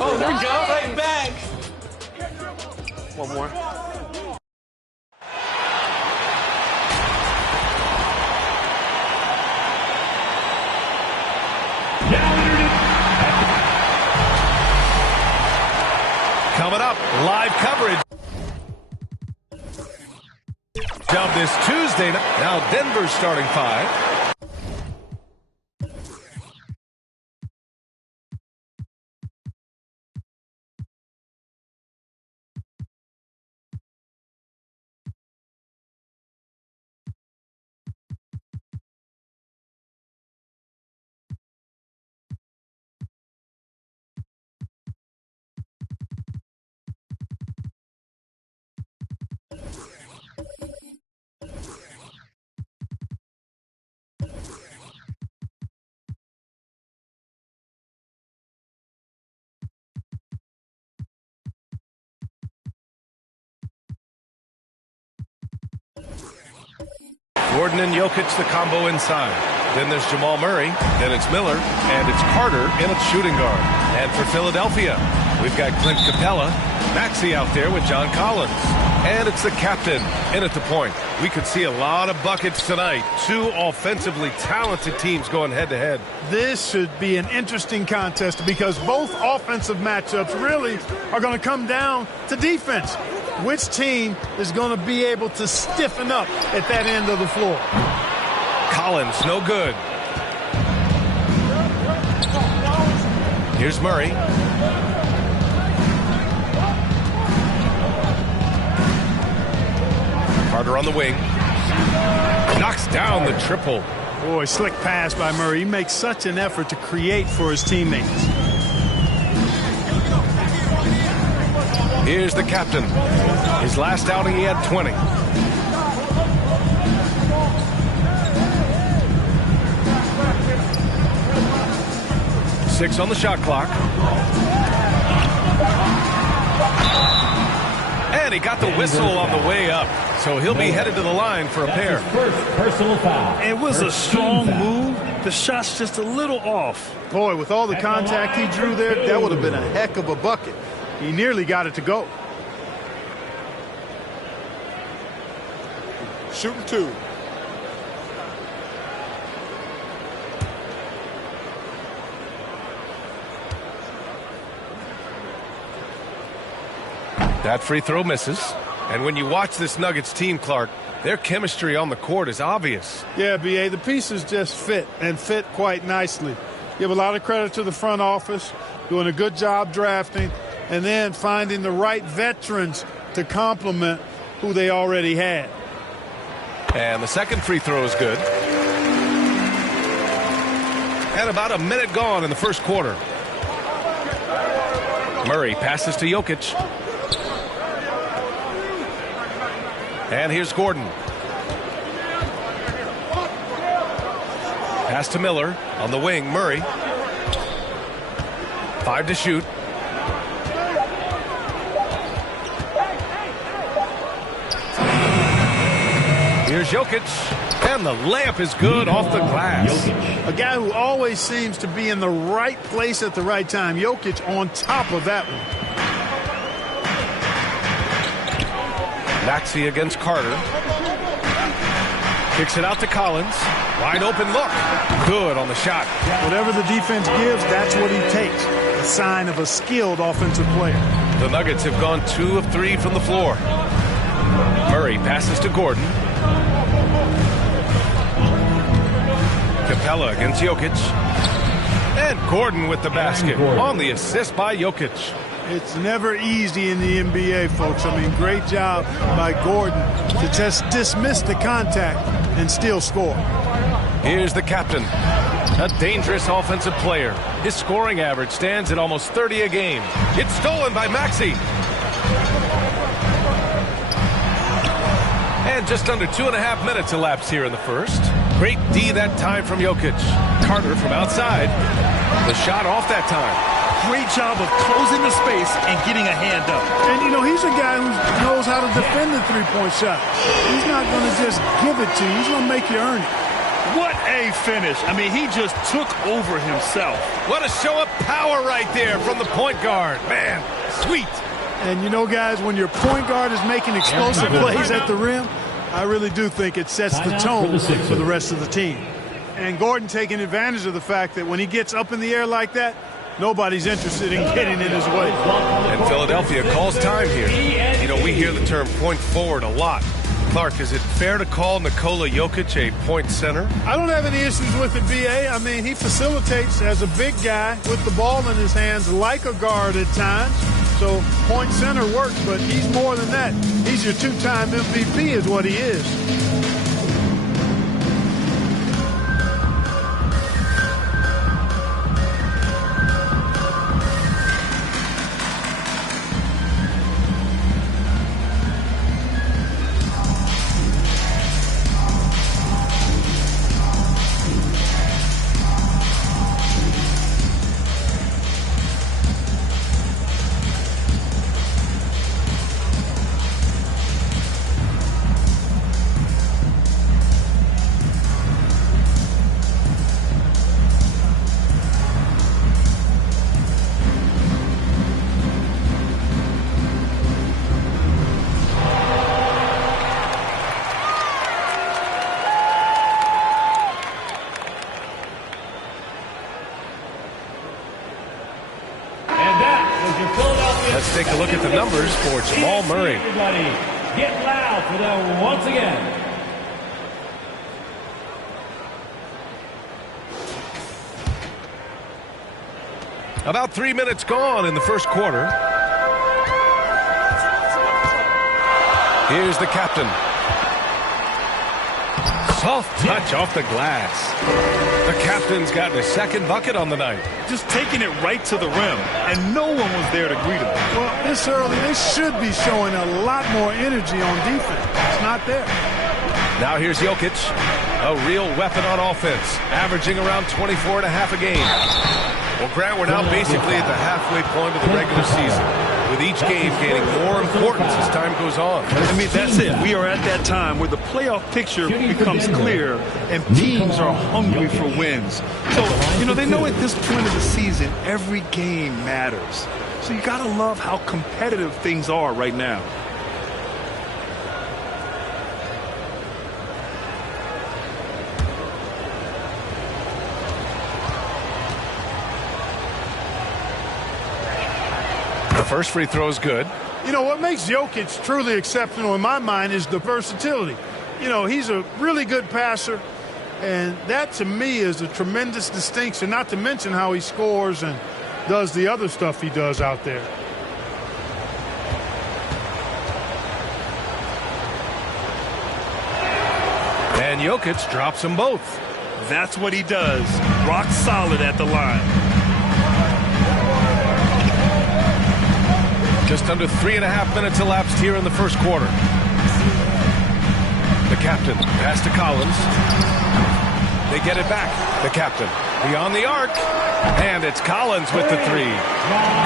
Oh, there we go. Right back. One more. Coming up, live coverage of this Tuesday night. Now Denver's starting five. Gordon and Jokic, the combo inside. Then there's Jamal Murray. Then it's Miller. And it's Carter in at shooting guard. And for Philadelphia, we've got Clint Capella. Maxey out there with John Collins. And it's the captain in at the point. We could see a lot of buckets tonight. Two offensively talented teams going head-to-head. This should be an interesting contest because both offensive matchups really are going to come down to defense. Which team is going to be able to stiffen up at that end of the floor? Collins, no good. Here's Murray. Carter on the wing. Knocks down the triple. Boy, slick pass by Murray. He makes such an effort to create for his teammates. Here's the captain. His last outing, he had 20. Six on the shot clock. And he got the whistle on the way up. So he'll be headed to the line for a pair. First personal foul. It was a strong move. The shot's just a little off. Boy, with all the contact he drew there, that would have been a heck of a bucket. He nearly got it to go. Shooting two. That free throw misses. And when you watch this Nuggets team, Clark, their chemistry on the court is obvious. Yeah, B.A., the pieces just fit, and fit quite nicely. Give a lot of credit to the front office, doing a good job drafting, and then finding the right veterans to complement who they already had. And the second free throw is good. And about a minute gone in the first quarter. Murray passes to Jokic. And here's Gordon. Pass to Miller on the wing. Murray. 5 to shoot. Here's Jokic. And the layup is good off the glass. A guy who always seems to be in the right place at the right time. Jokic on top of that one. Maxey against Carter. Kicks it out to Collins. Wide open look. Good on the shot. Whatever the defense gives, that's what he takes. A sign of a skilled offensive player. The Nuggets have gone 2 of 3 from the floor. Murray passes to Gordon. Capella against Jokic. And Gordon with the basket on the assist by Jokic. It's never easy in the NBA, folks. I mean, great job by Gordon to just dismiss the contact and still score. Here's the captain, a dangerous offensive player. His scoring average stands at almost 30 a game. It's stolen by Maxey. And just under 2.5 minutes elapsed here in the first. Great D that time from Jokic. Carter from outside. The shot off that time. Great job of closing the space and getting a hand up. And, you know, he's a guy who knows how to defend the three-point shot. He's not going to just give it to you. He's going to make you earn it. What a finish. I mean, he just took over himself. What a show of power right there from the point guard. Man, sweet. And you know, guys, when your point guard is making explosive plays at the rim, I really do think it sets the tone for the rest of the team. And Gordon taking advantage of the fact that when he gets up in the air like that, nobody's interested in getting in his way. And Philadelphia calls time here. You know, we hear the term point forward a lot. Clark, is it fair to call Nikola Jokic a point center? I don't have any issues with it, B.A. I mean, he facilitates as a big guy with the ball in his hands like a guard at times. So point center works, but he's more than that. He's your two-time MVP is what he is. Let's take a look at the numbers for Jamal Murray. Everybody, get loud for them once again. About 3 minutes gone in the first quarter. Here's the captain. Soft touch off the glass. The captain's gotten his second bucket on the night. Just taking it right to the rim, and no one was there to greet him. Well, this early, they should be showing a lot more energy on defense. It's not there. Now here's Jokic, a real weapon on offense, averaging around 24 and a half a game. Well, Grant, we're now basically at the halfway point of the regular season, with each game gaining more importance as time goes on. I mean, that's it. We are at that time where the playoff picture becomes clear and teams are hungry for wins. So, you know, they know at this point of the season, every game matters. So you got to love how competitive things are right now. The first free throw is good. You know, what makes Jokic truly exceptional in my mind is the versatility. You know, he's a really good passer, and that to me is a tremendous distinction, not to mention how he scores and does the other stuff he does out there. And Jokic drops them both. That's what he does. Rock solid at the line. Just under 3.5 minutes elapsed here in the first quarter. The captain pass to Collins. They get it back. The captain beyond the arc. And it's Collins with the three.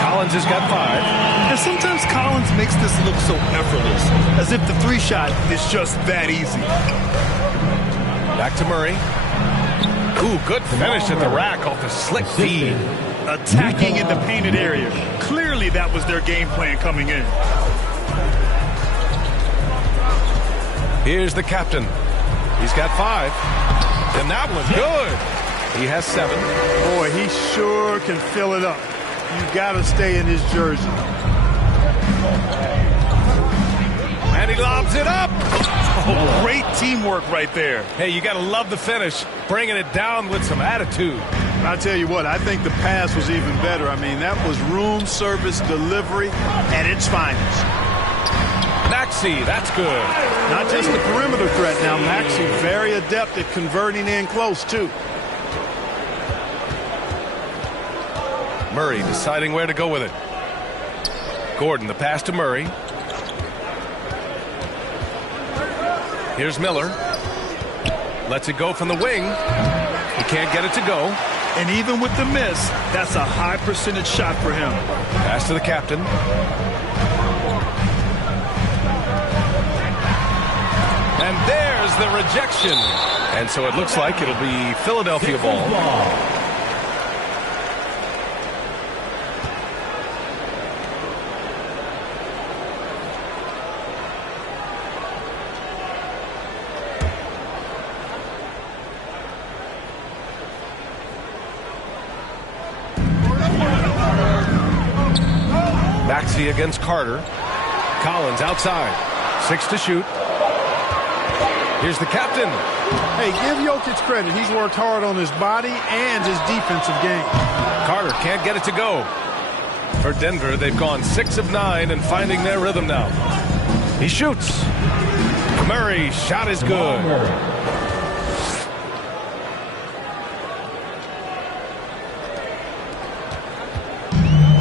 Collins has got 5. And sometimes Collins makes this look so effortless, as if the three shot is just that easy. Back to Murray. Ooh, good finish at the rack off the slick feed. Attacking in the painted area. Clearly that was their game plan coming in. Here's the captain. He's got 5. And that one's good. He has 7. Boy, he sure can fill it up. You got to stay in his jersey. And he lobs it up. Oh, great teamwork right there. Hey, you got to love the finish. Bringing it down with some attitude. I'll tell you what, I think the pass was even better. I mean, that was room service delivery at its finest. Maxey, that's good. Not just the perimeter threat now. Maxey very adept at converting in close, too. Murray deciding where to go with it. Gordon, the pass to Murray. Here's Miller. Lets it go from the wing. He can't get it to go. And even with the miss, that's a high percentage shot for him. Pass to the captain. And there's the rejection. And so it looks like it'll be Philadelphia ball. Maxey against Carter. Collins outside. 6 to shoot. Here's the captain. Hey, give Jokic credit. He's worked hard on his body and his defensive game. Carter can't get it to go. For Denver, they've gone 6 of 9 and finding their rhythm now. He shoots. Murray's shot is good.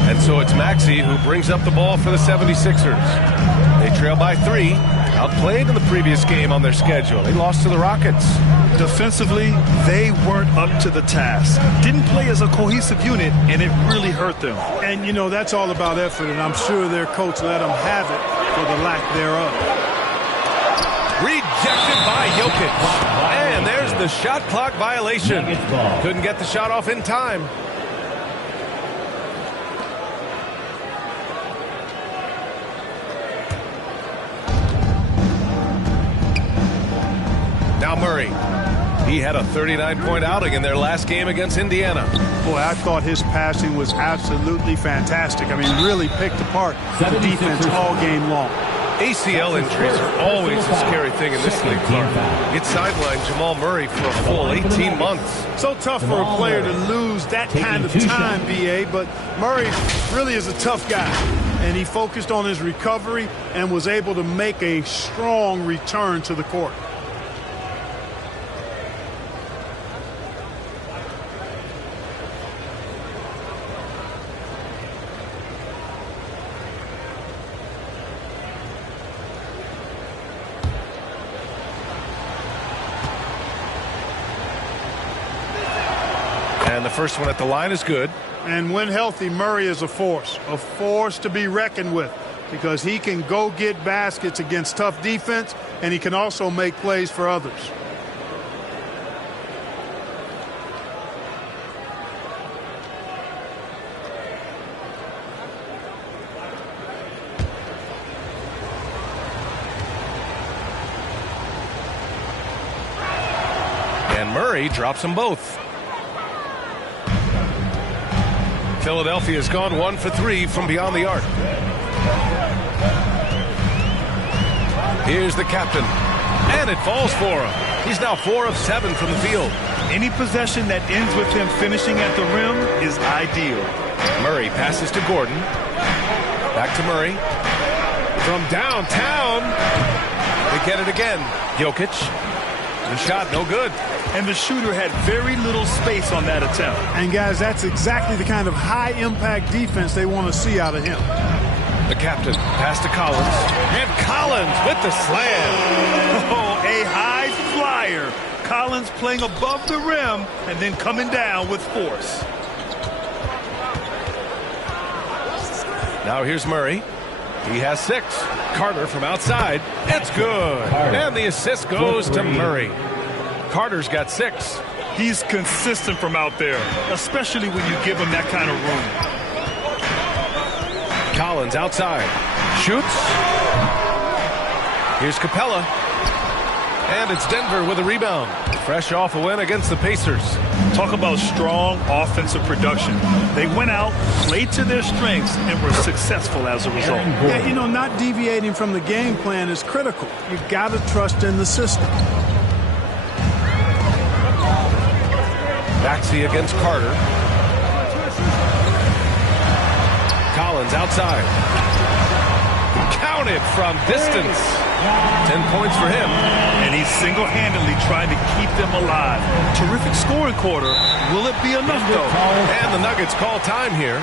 And so it's Maxey who brings up the ball for the 76ers. They trail by 3. Outplayed in the previous game on their schedule. They lost to the Rockets. Defensively, they weren't up to the task. Didn't play as a cohesive unit, and it really hurt them. And, you know, that's all about effort, and I'm sure their coach let them have it for the lack thereof. Rejected by Jokic. And there's the shot clock violation. Couldn't get the shot off in time. Now Murray. He had a 39-point outing in their last game against Indiana. Boy, I thought his passing was absolutely fantastic. I mean, really picked apart the defense all game long. ACL injuries are always a scary thing in this league, Clark. It sidelined Jamal Murray for a full 18 months. So tough for a player to lose that kind of time, B.A., but Murray really is a tough guy. And he focused on his recovery and was able to make a strong return to the court. And the first one at the line is good. And when healthy, Murray is a force to be reckoned with, because he can go get baskets against tough defense, and he can also make plays for others. And Murray drops them both. Philadelphia's gone 1 for 3 from beyond the arc. Here's the captain. And it falls for him. He's now 4 of 7 from the field. Any possession that ends with him finishing at the rim is ideal. Murray passes to Gordon. Back to Murray. From downtown. They get it again. Jokic. The shot no good. And the shooter had very little space on that attempt. And, guys, that's exactly the kind of high-impact defense they want to see out of him. The captain pass to Collins. And Collins with the slam. Oh, a high flyer. Collins playing above the rim and then coming down with force. Now here's Murray. He has 6. Carter from outside. It's good. And the assist goes to Murray. Carter's got 6. He's consistent from out there, especially when you give him that kind of room. Collins outside. Shoots. Here's Capella. And it's Denver with a rebound. Fresh off a win against the Pacers. Talk about strong offensive production. They went out, played to their strengths, and were successful as a result. Yeah, you know, not deviating from the game plan is critical. You got to trust in the system. Maxey against Carter. Collins outside. Counted from distance. 10 points for him. And he's single-handedly trying to keep them alive. Terrific scoring quarter. Will it be enough, though? And the Nuggets call time here.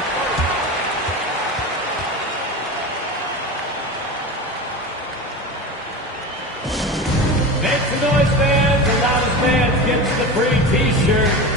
Make some noise, fans. The loudest fans gets the free T-shirt.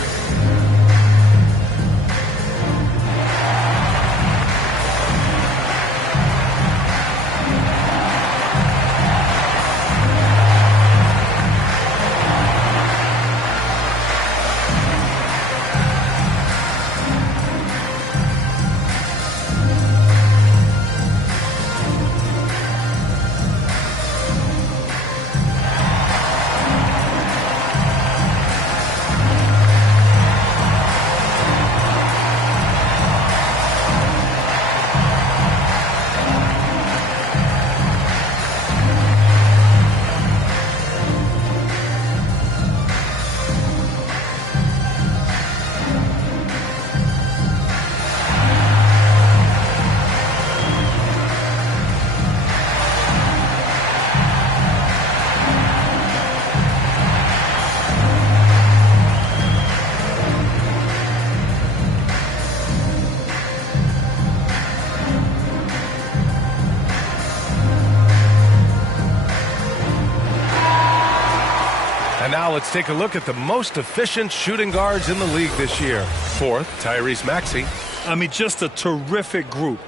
Now let's take a look at the most efficient shooting guards in the league this year. Fourth, Tyrese Maxey. I mean, just a terrific group.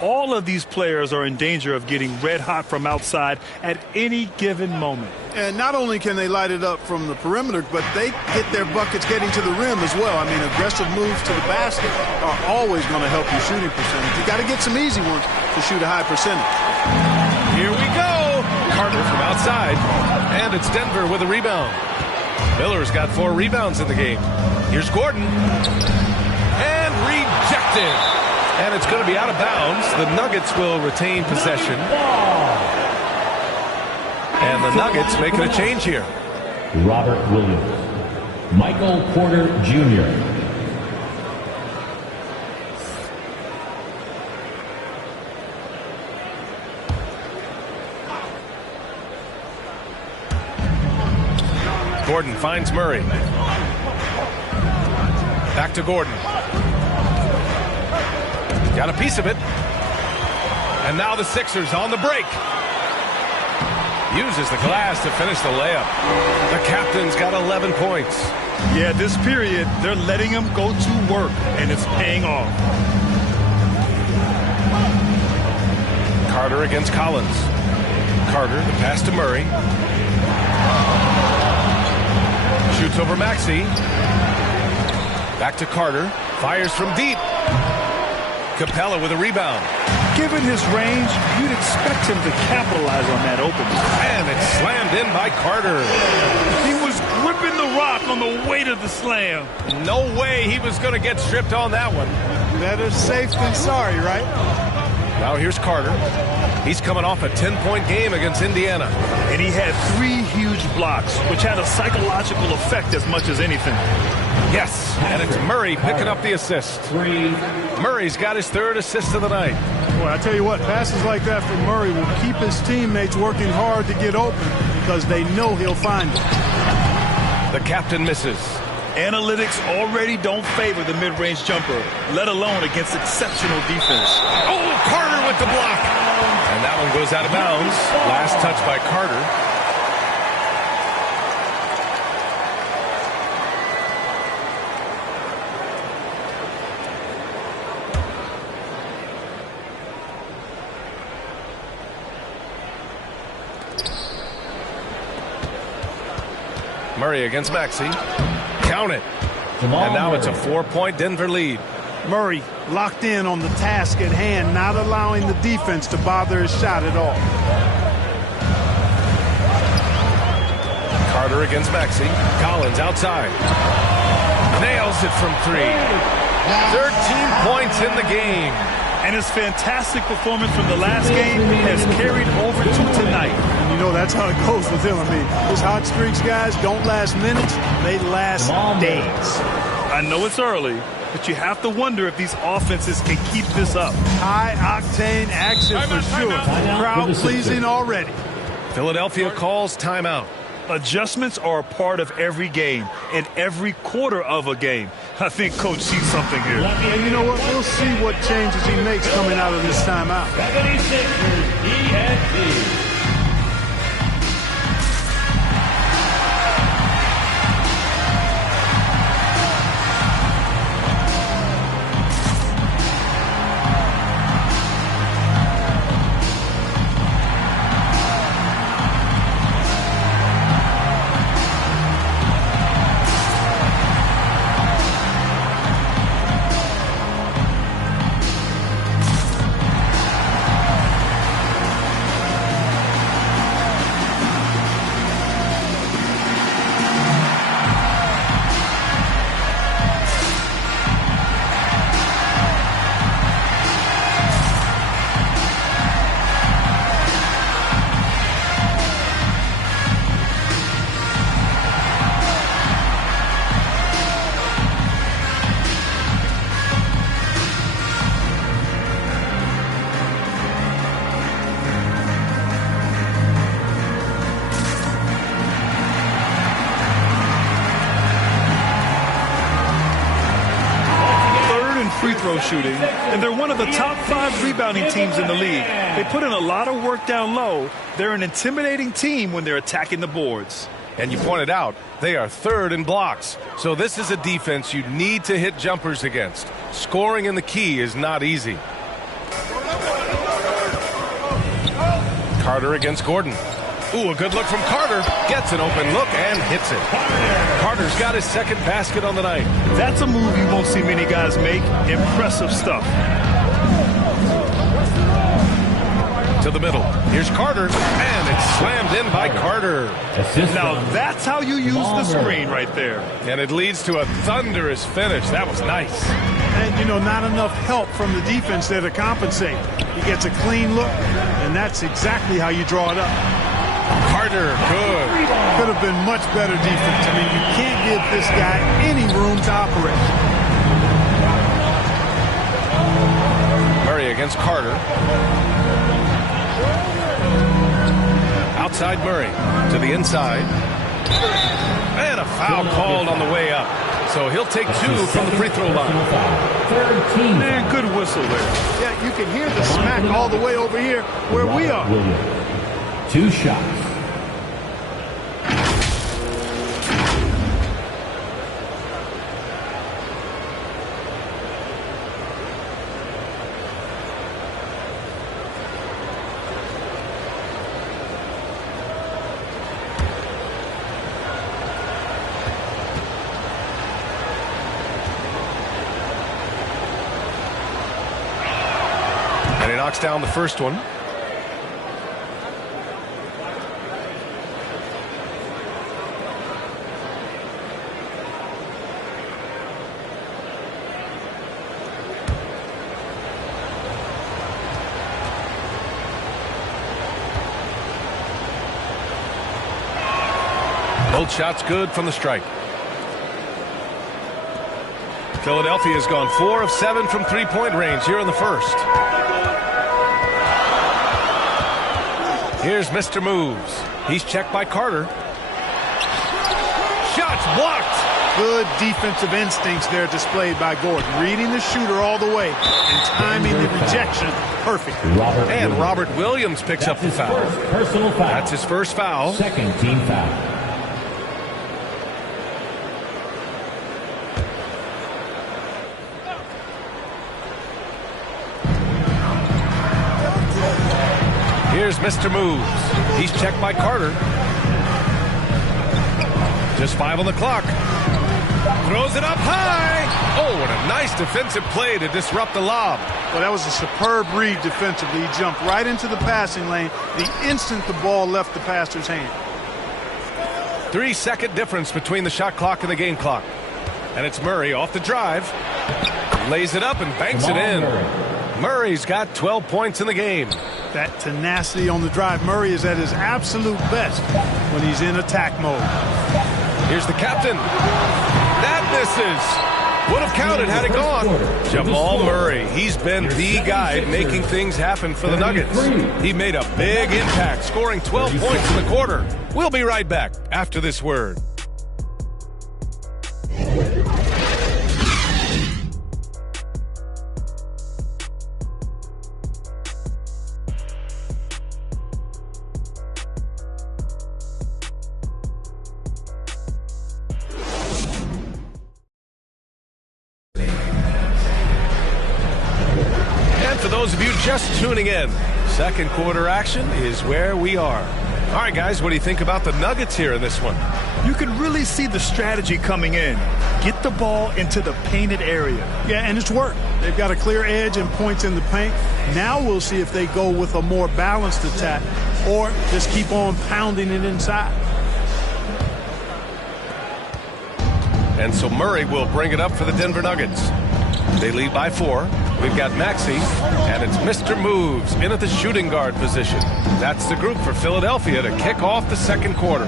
All of these players are in danger of getting red hot from outside at any given moment. And not only can they light it up from the perimeter, but they get their buckets getting to the rim as well. I mean, aggressive moves to the basket are always going to help your shooting percentage. You got to get some easy ones to shoot a high percentage. Here we go. Carter from outside. And it's Denver with a rebound. Miller's got 4 rebounds in the game. Here's Gordon. And rejected. And it's going to be out of bounds. The Nuggets will retain possession. And the Nuggets making a change here. Robert Williams. Michael Porter Jr. Gordon finds Murray. Back to Gordon. Got a piece of it. And now the Sixers on the break. Uses the glass to finish the layup. The captain's got 11 points. Yeah, this period, they're letting him go to work, and it's paying off. Carter against Collins. Carter, the pass to Murray. Shoots over Maxey. Back to Carter. Fires from deep. Capella with a rebound. Given his range, you'd expect him to capitalize on that opening. And it's slammed in by Carter. He was gripping the rock on the weight of the slam. No way he was going to get stripped on that one. Better safe than sorry, right? Now here's Carter. He's coming off a 10-point game against Indiana. And he had 3 huge blocks, which had a psychological effect as much as anything. Yes, and it's Murray picking up the assist. Murray's got his 3rd assist of the night. Boy, I tell you what, passes like that from Murray will keep his teammates working hard to get open because they know he'll find it. The captain misses. Analytics already don't favor the mid-range jumper, let alone against exceptional defense. Oh, Carter with the block. And that one goes out of bounds. Last touch by Carter. Murray against Maxey. Count it. And now it's a 4-point Denver lead. Murray locked in on the task at hand, not allowing the defense to bother his shot at all. Carter against Maxey. Collins outside. Nails it from 3. 13 points in the game. And his fantastic performance from the last game has carried over to tonight. And you know that's how it goes with him. I mean, those hot streaks, guys, don't last minutes. They last days. I know it's early, but you have to wonder if these offenses can keep this up. High-octane action for sure. Crowd-pleasing already. Philadelphia calls timeout. Adjustments are a part of every game and every quarter of a game. I think Coach sees something here. And you know what? We'll see what changes he makes coming out of this timeout. 76ers ENT. Free throw shooting, and they're one of the top 5 rebounding teams in the league. They put in a lot of work down low. They're an intimidating team when they're attacking the boards. And you pointed out, they are third in blocks. So this is a defense you need to hit jumpers against. Scoring in the key is not easy. Carter against Gordon. Ooh, a good look from Carter. Gets an open look and hits it. Carter's got his second basket on the night. That's a move you won't see many guys make. Impressive stuff. To the middle. Here's Carter, and it's slammed in by Carter. Now that's how you use the screen right there. And it leads to a thunderous finish. That was nice. And, you know, not enough help from the defense there to compensate. He gets a clean look, and that's exactly how you draw it up. Carter, good. Could have been much better defense. I mean, you can't give this guy any room to operate. Murray against Carter. Outside Murray to the inside. And a foul called on the way up. So he'll take two from the free throw line. Man, good whistle there. Yeah, you can hear the smack all the way over here where we are. Two shots. And he knocks down the first one. Both shots good from the stripe. Philadelphia's gone 4 of 7 from three-point range here in the first. Here's Mr. Moves. He's checked by Carter. Shots blocked. Good defensive instincts there displayed by Gordon. Reading the shooter all the way and timing the rejection perfectly. And Robert Williams picks up the foul. Personal foul. That's his first foul. Second team foul. Here's Mr. Moves. He's checked by Carter. Just 5 on the clock. Throws it up high. Oh, what a nice defensive play to disrupt the lob. Well, that was a superb read defensively. He jumped right into the passing lane the instant the ball left the passer's hand. 3-second difference between the shot clock and the game clock. And it's Murray off the drive. Lays it up and banks it in. Murray's got 12 points in the game. That tenacity on the drive. Murray is at his absolute best when he's in attack mode. Here's the captain. That misses. Would have counted had it gone. Jamal Murray. He's been the guy making things happen for the Nuggets. He made a big impact, scoring 12 points in the quarter. We'll be right back after this word. For those of you just tuning in, second quarter action is where we are. All right, guys, what do you think about the Nuggets here in this one? You can really see the strategy coming in. Get the ball into the painted area. Yeah, and it's worked. They've got a clear edge and points in the paint. Now we'll see if they go with a more balanced attack or just keep on pounding it inside. And so Murray will bring it up for the Denver Nuggets. They lead by 4. We've got Maxey, and it's Mr. Moves in at the shooting guard position. That's the group for Philadelphia to kick off the second quarter.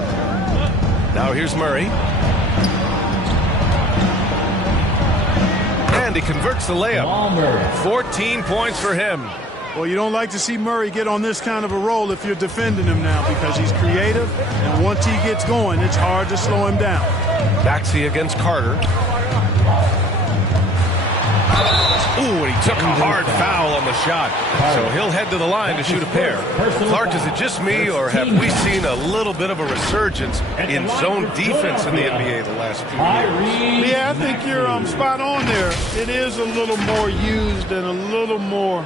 Now here's Murray. And he converts the layup. 14 points for him. Well, you don't like to see Murray get on this kind of a roll if you're defending him now because he's creative, and once he gets going, it's hard to slow him down. Maxey against Carter. Ooh, and he took a hard foul on the shot. So he'll head to the line to shoot a pair. Clark, is it just me, or have we seen a little bit of a resurgence in zone defense in the NBA the last few years? Yeah, I think you're spot on there. It is a little more used and a little more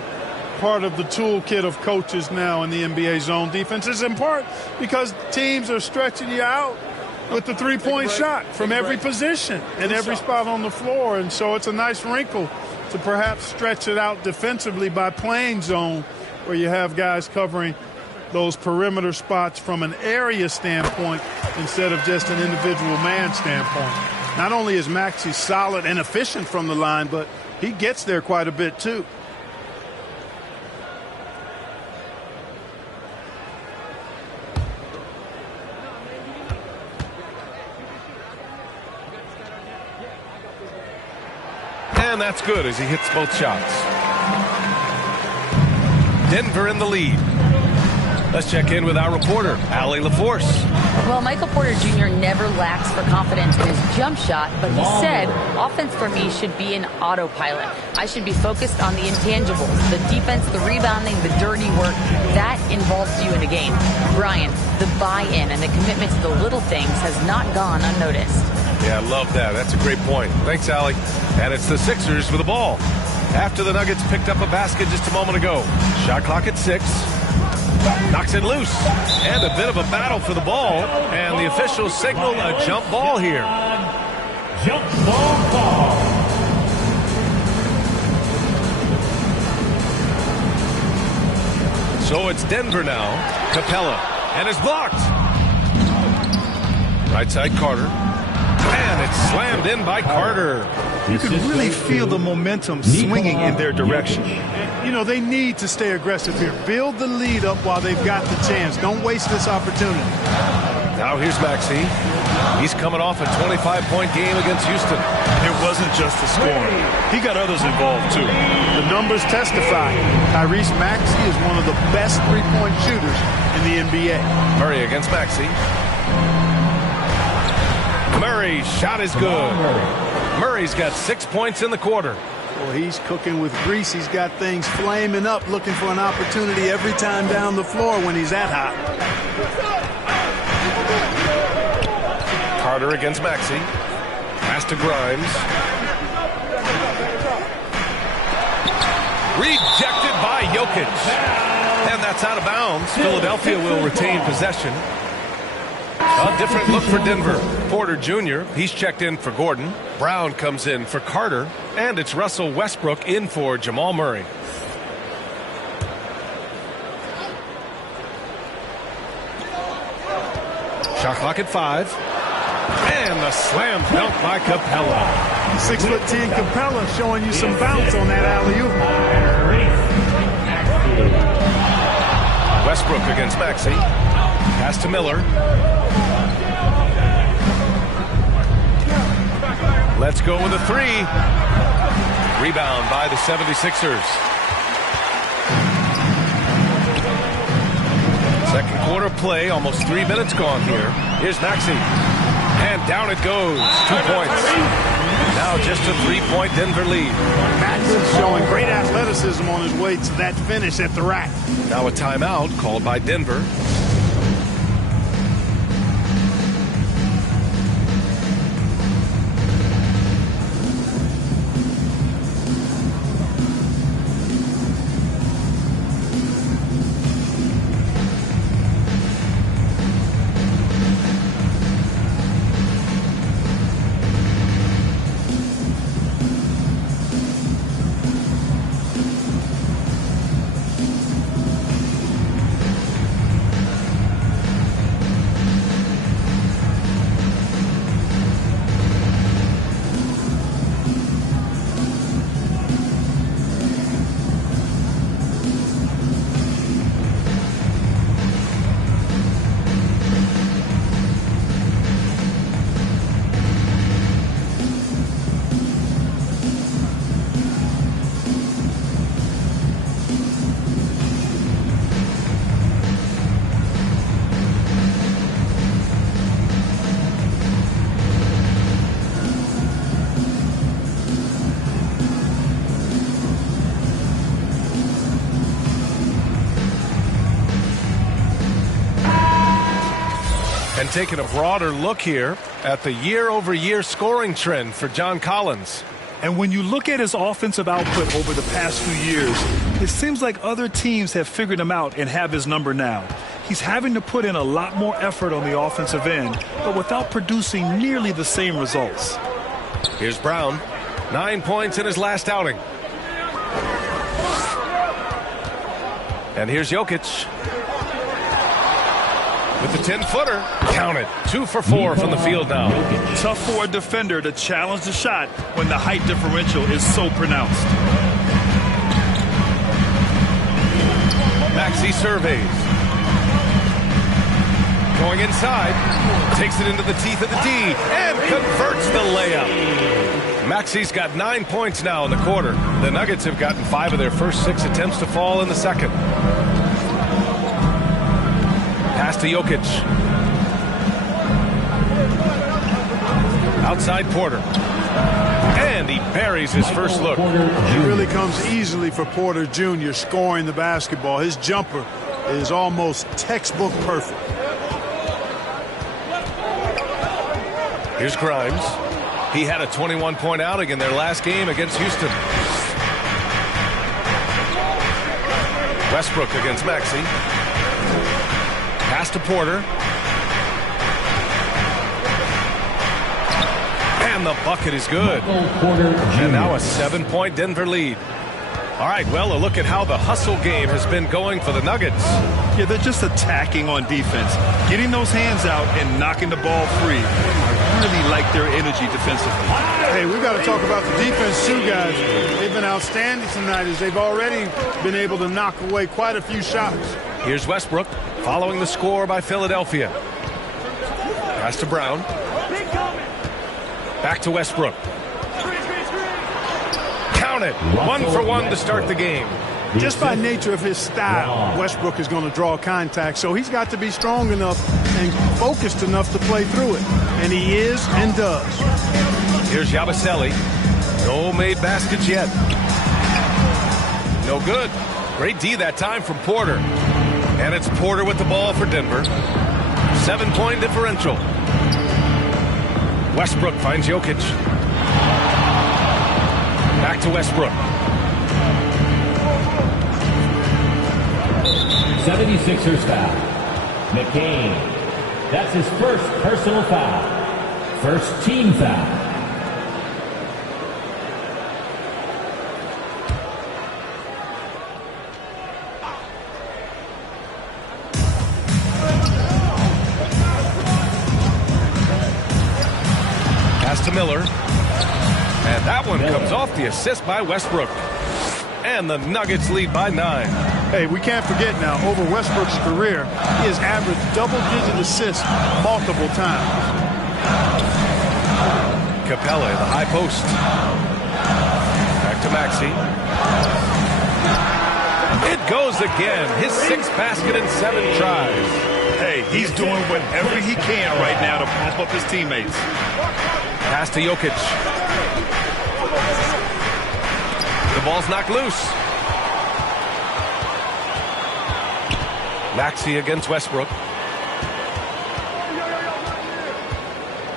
part of the toolkit of coaches now in the NBA. Zone defense is in part because teams are stretching you out with the three-point shot from every position and every spot on the floor. And so it's a nice wrinkle to perhaps stretch it out defensively by playing zone, where you have guys covering those perimeter spots from an area standpoint instead of just an individual man standpoint. Not only is Maxey solid and efficient from the line, but he gets there quite a bit too. And that's good as he hits both shots. Denver in the lead. Let's check in with our reporter, Allie LaForce. Well, Michael Porter Jr. never lacks for confidence in his jump shot, but he said offense for me should be an autopilot. I should be focused on the intangibles, the defense, the rebounding, the dirty work. That involves you in a game. Brian, the buy-in and the commitment to the little things has not gone unnoticed. Yeah, I love that. That's a great point. Thanks, Allie. And it's the Sixers with the ball. After the Nuggets picked up a basket just a moment ago. Shot clock at 6. Knocks it loose. And a bit of a battle for the ball. And the officials signal a jump ball here. Jump ball. So it's Denver now. Capella. And it's blocked. Right side Carter. And it's slammed in by Carter. You can really feel the momentum swinging in their direction. You know, they need to stay aggressive here. Build the lead up while they've got the chance. Don't waste this opportunity. Now here's Maxey. He's coming off a 25-point game against Houston. It wasn't just the scoring. He got others involved, too. The numbers testify. Tyrese Maxey is one of the best three-point shooters in the NBA. Murray against Maxey. Murray's shot is good. Murray's got 6 points in the quarter. Well, he's cooking with grease. He's got things flaming up, looking for an opportunity every time down the floor when he's that hot. Carter against Maxey. Pass to Grimes. Rejected by Jokic. And that's out of bounds. Philadelphia will retain possession. A different look for Denver. Porter Jr., he's checked in for Gordon. Brown comes in for Carter. And it's Russell Westbrook in for Jamal Murray. Shot clock at 5. And the slam dunk by Capella. 6'10" Capella showing you some bounce on that alley-oop. Westbrook against Maxey. Pass to Miller. Let's go with a 3. Rebound by the 76ers. Second quarter play, almost 3 minutes gone here. Here's Maxey. And down it goes. 2 points. Now just a 3-point Denver lead. Maxey's showing great athleticism on his way to that finish at the rack. Now a timeout called by Denver. And taking a broader look here at the year-over-year scoring trend for John Collins. And when you look at his offensive output over the past few years, it seems like other teams have figured him out and have his number now. He's having to put in a lot more effort on the offensive end, but without producing nearly the same results. Here's Brown. 9 points in his last outing. And here's Jokic. With the 10-footer. Count it. 2 for 4 from the field now. Tough for a defender to challenge the shot when the height differential is so pronounced. Maxey surveys. Going inside. Takes it into the teeth of the D. And converts the layup. Maxey's got 9 points now in the quarter. The Nuggets have gotten 5 of their first 6 attempts to fall in the second. Pass to Jokic. Outside Porter. And he buries his first look. It really comes easily for Porter Jr. scoring the basketball. His jumper is almost textbook perfect. Here's Grimes. He had a 21-point outing in their last game against Houston. Westbrook against Maxey. Pass to Porter. And the bucket is good. And now a 7-point Denver lead. All right, well, a look at how the hustle game has been going for the Nuggets. Yeah, they're just attacking on defense. Getting those hands out and knocking the ball free. I really like their energy defensively. Hey, we've got to talk about the defense too, guys. They've been outstanding tonight as they've already been able to knock away quite a few shots. Here's Westbrook following the score by Philadelphia. Pass to Brown. Back to Westbrook. Count it. 1 for 1 to start the game. Just by nature of his style, Westbrook is going to draw contact, so he's got to be strong enough and focused enough to play through it. And he is and does. Here's Yabusele. No made baskets yet. No good. Great D that time from Porter. And it's Porter with the ball for Denver. 7-point differential. Westbrook finds Jokic. Back to Westbrook. 76ers foul. McCain. That's his first personal foul. First team foul. Pass to Miller. And that one comes off the assist by Westbrook. And the Nuggets lead by 9. Hey, we can't forget now, over Westbrook's career, he has averaged double-digit assists multiple times. Capella, the high post. Back to Maxey. It goes again. His 6th basket in 7 tries. Hey, he's doing whatever he can right now to pump up his teammates. Pass to Jokic. The ball's knocked loose. Maxey against Westbrook.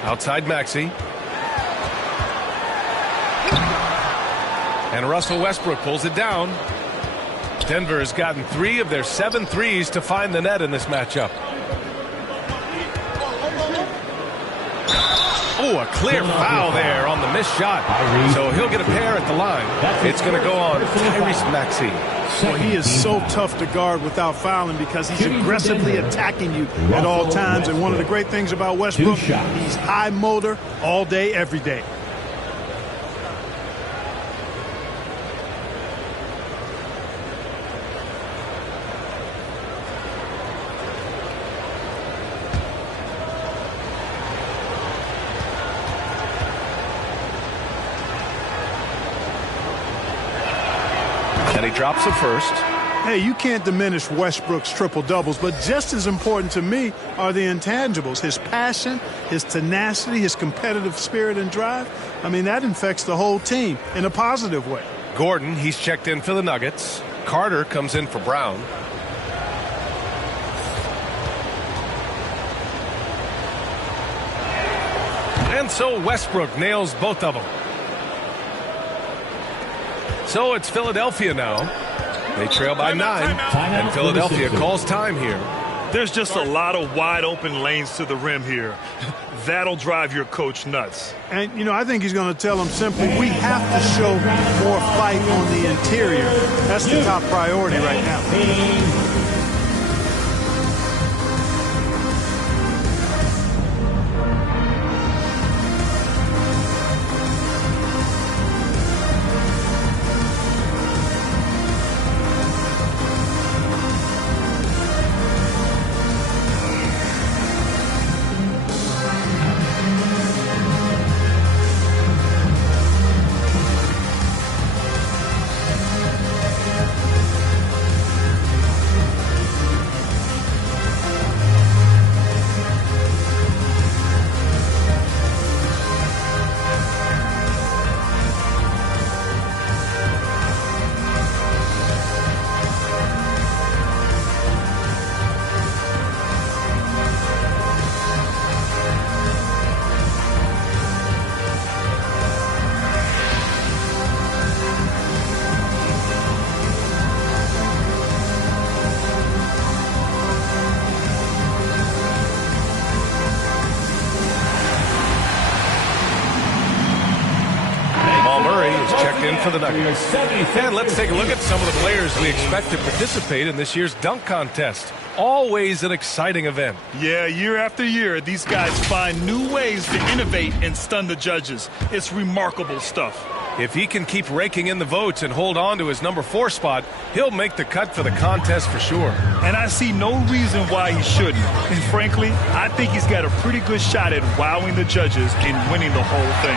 Outside Maxey. And Russell Westbrook pulls it down. Denver has gotten 3 of their 7 threes to find the net in this matchup. Oh, a clear foul there on the missed shot. So he'll get a pair at the line. It's going to go on Tyrese Maxey. Well, he is so tough to guard without fouling because he's aggressively attacking you at all times. And one of the great things about Westbrook, he's high motor all day, every day. And he drops the first. Hey, you can't diminish Westbrook's triple-doubles, but just as important to me are the intangibles. His passion, his tenacity, his competitive spirit and drive. I mean, that infects the whole team in a positive way. Gordon, he's checked in for the Nuggets. Carter comes in for Brown. And so Westbrook nails both of them. So it's Philadelphia now. They trail by 9, and Philadelphia calls time here. There's just a lot of wide open lanes to the rim here. That'll drive your coach nuts. And, you know, I think he's going to tell them simply, we have to show more fight on the interior. That's the top priority right now. For the Nuggets. And let's take a look at some of the players we expect to participate in this year's dunk contest. Always an exciting event. Yeah, year after year, these guys find new ways to innovate and stun the judges. It's remarkable stuff. If he can keep raking in the votes and hold on to his number 4 spot, he'll make the cut for the contest for sure. And I see no reason why he shouldn't. And frankly, I think he's got a pretty good shot at wowing the judges and winning the whole thing.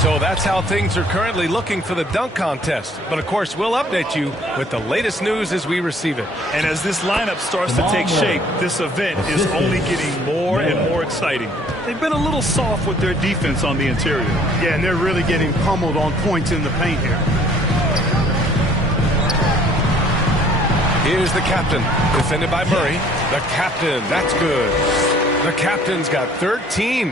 So that's how things are currently looking for the dunk contest. But of course, we'll update you with the latest news as we receive it. And as this lineup starts to take shape, this event is only getting more and more exciting. They've been a little soft with their defense on the interior. Yeah, and they're really getting pummeled on points in the paint here. Here's the captain, defended by Murray. The captain, that's good. The captain's got 13.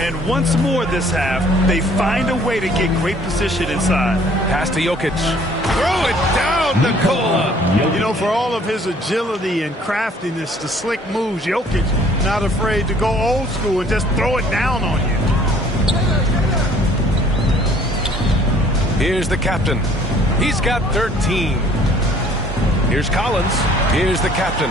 And once more this half, they find a way to get great position inside. Pass to Jokic. Throw it down, Nikola. You know, for all of his agility and craftiness, the slick moves, Jokic not afraid to go old school and just throw it down on you. Here's the captain. He's got 13. Here's Collins. Here's the captain.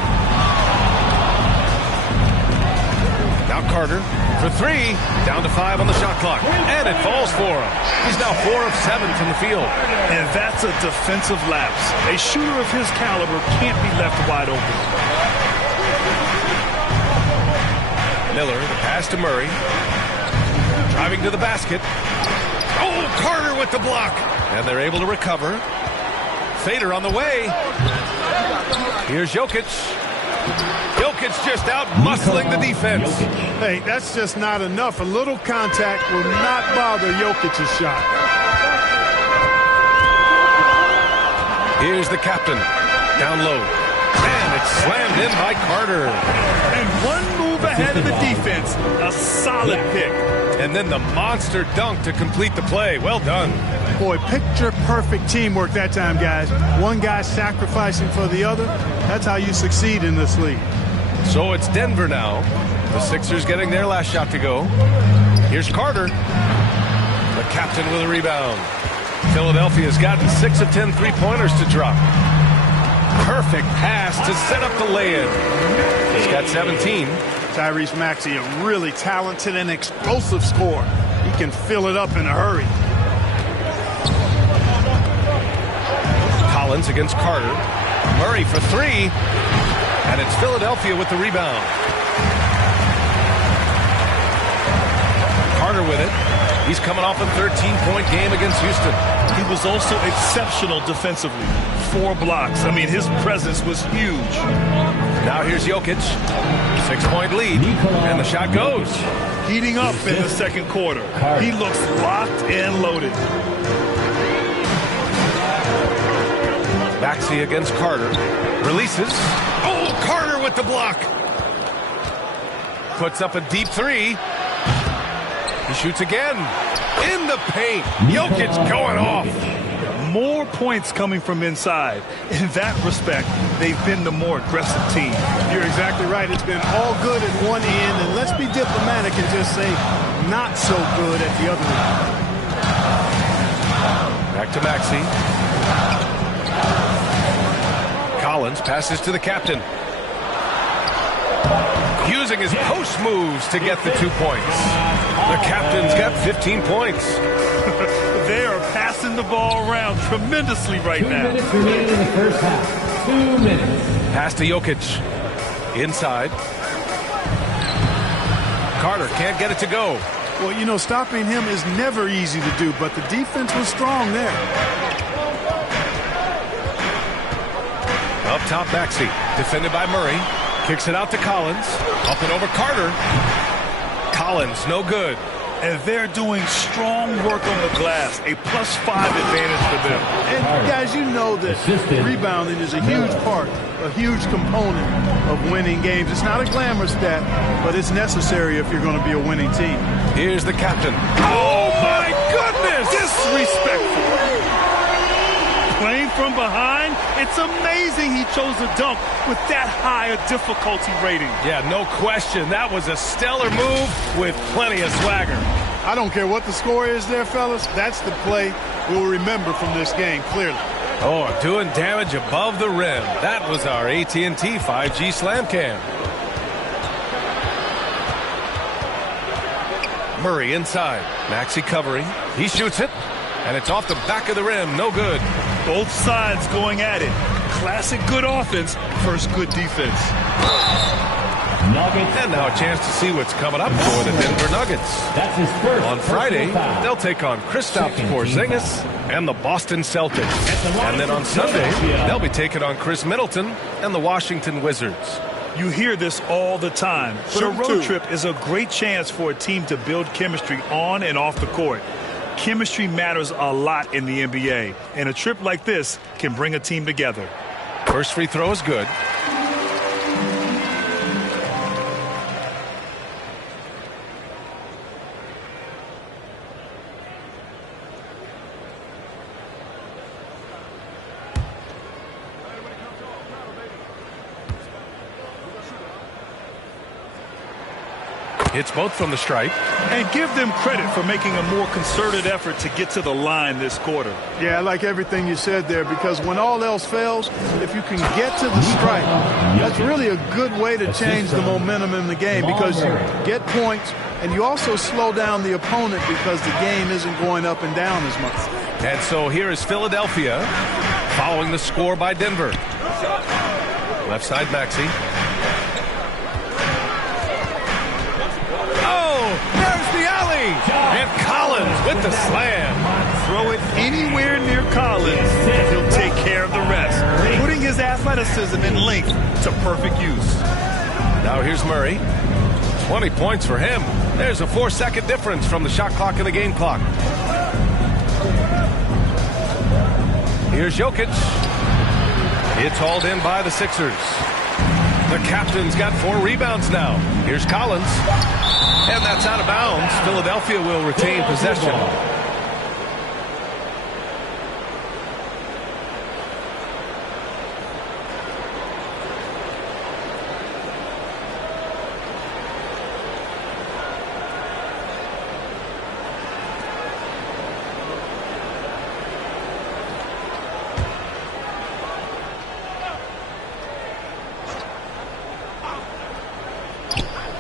Now Carter for 3. Down to 5 on the shot clock. And it falls for him. He's now 4 of 7 from the field. And that's a defensive lapse. A shooter of his caliber can't be left wide open. Miller, the pass to Murray. Driving to the basket. Oh, Carter with the block. And they're able to recover. Fader on the way. Here's Jokic. Jokic just out muscling the defense. Hey, that's just not enough. A little contact will not bother Jokic's shot. Here's the captain. Down low. And it's slammed in by Carter. And one move ahead of the defense. A solid pick. And then the monster dunk to complete the play. Well done. Boy, picture-perfect teamwork that time, guys. One guy sacrificing for the other. That's how you succeed in this league. So it's Denver now. The Sixers getting their last shot to go. Here's Carter. The captain with a rebound. Philadelphia's gotten 6 of 10 three-pointers to drop. Perfect pass to set up the lay-in. He's got 17. Tyrese Maxey, a really talented and explosive scorer. He can fill it up in a hurry. Collins against Carter. Murray for 3. And it's Philadelphia with the rebound. Carter with it. He's coming off a 13-point game against Houston. He was also exceptional defensively. 4 blocks. I mean, his presence was huge. Now here's Jokic. 6-point lead. And the shot goes. Heating up in the second quarter. He looks locked and loaded. Maxey against Carter. Releases. Oh, Carter with the block. Puts up a deep 3. He shoots again. In the paint. Jokic going off. More points coming from inside. In that respect, they've been the more aggressive team. You're exactly right. It's been all good at one end, and let's be diplomatic and just say not so good at the other end. Back to Maxey. Collins passes to the captain. Using his post moves to get the 2 points. The captain's got 15 points. They are passing the ball around tremendously right now. 2 minutes remaining in the first half. 2 minutes. Pass to Jokic. Inside. Carter can't get it to go. Well, you know, stopping him is never easy to do, but the defense was strong there. Up top, Maxey. Defended by Murray. Kicks it out to Collins. Up and over Carter. Collins, no good. And they're doing strong work on the glass. A +5 advantage for them. And guys, you know that rebounding is a huge part, a huge component of winning games. It's not a glamour stat, but it's necessary if you're going to be a winning team. Here's the captain. Oh, my goodness! Disrespectful. Playing from behind, it's amazing he chose a dunk with that high a difficulty rating. Yeah, no question. That was a stellar move with plenty of swagger. I don't care what the score is there, fellas. That's the play we'll remember from this game, clearly. Oh, doing damage above the rim. That was our AT&T 5G Slam Cam. Murray inside. Maxey covering. He shoots it. And it's off the back of the rim. No good. Both sides going at it. Classic good offense versus good defense. Nuggets. And now a chance to see what's coming up for the Denver Nuggets. That's his first. On Friday, they'll take on Kristaps Porzingis and the Boston Celtics. And then on Sunday, they'll be taking on Chris Middleton and the Washington Wizards. You hear this all the time, but a road trip is a great chance for a team to build chemistry on and off the court. Chemistry matters a lot in the NBA, and a trip like this can bring a team together. First free throw is good. Hits both from the stripe. And give them credit for making a more concerted effort to get to the line this quarter. Yeah, I like everything you said there, because when all else fails, if you can get to the stripe, that's really a good way to change the momentum in the game, because you get points and you also slow down the opponent because the game isn't going up and down as much. And so here is Philadelphia following the score by Denver. Left side, Maxey. There's the alley, and Collins with the slam. Throw it anywhere near Collins, he'll take care of the rest, putting his athleticism and length to perfect use. Now here's Murray. 20 points for him. There's a 4-second difference from the shot clock and the game clock. Here's Jokic. It's hauled in by the Sixers. The captain's got 4 rebounds now. Here's Collins. And that's out of bounds. Philadelphia will retain possession.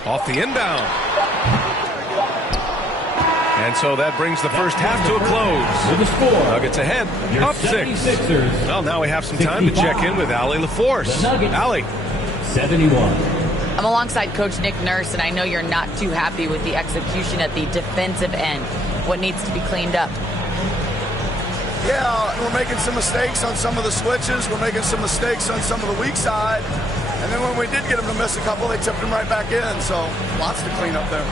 Off the inbound. And so that brings the first half to a close. With the score, Nuggets ahead, up 6. Well, now we have some time to check in with Allie LaForce. Allie. 71. I'm alongside Coach Nick Nurse, and I know you're not too happy with the execution at the defensive end. What needs to be cleaned up? Yeah, we're making some mistakes on some of the switches. We're making some mistakes on some of the weak side. And then when we did get them to miss a couple, they tipped them right back in. So lots to clean up there.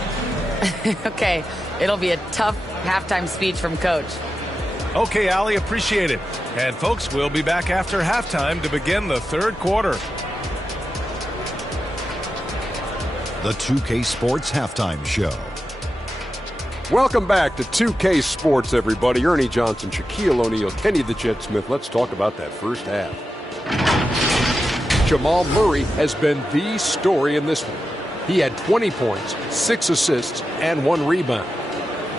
Okay, it'll be a tough halftime speech from Coach. Okay, Allie, appreciate it. And folks, we'll be back after halftime to begin the third quarter. The 2K Sports Halftime Show. Welcome back to 2K Sports, everybody. Ernie Johnson, Shaquille O'Neal, Kenny the Jet Smith. Let's talk about that first half. Jamal Murray has been the story in this one. He had 20 points, 6 assists, and 1 rebound.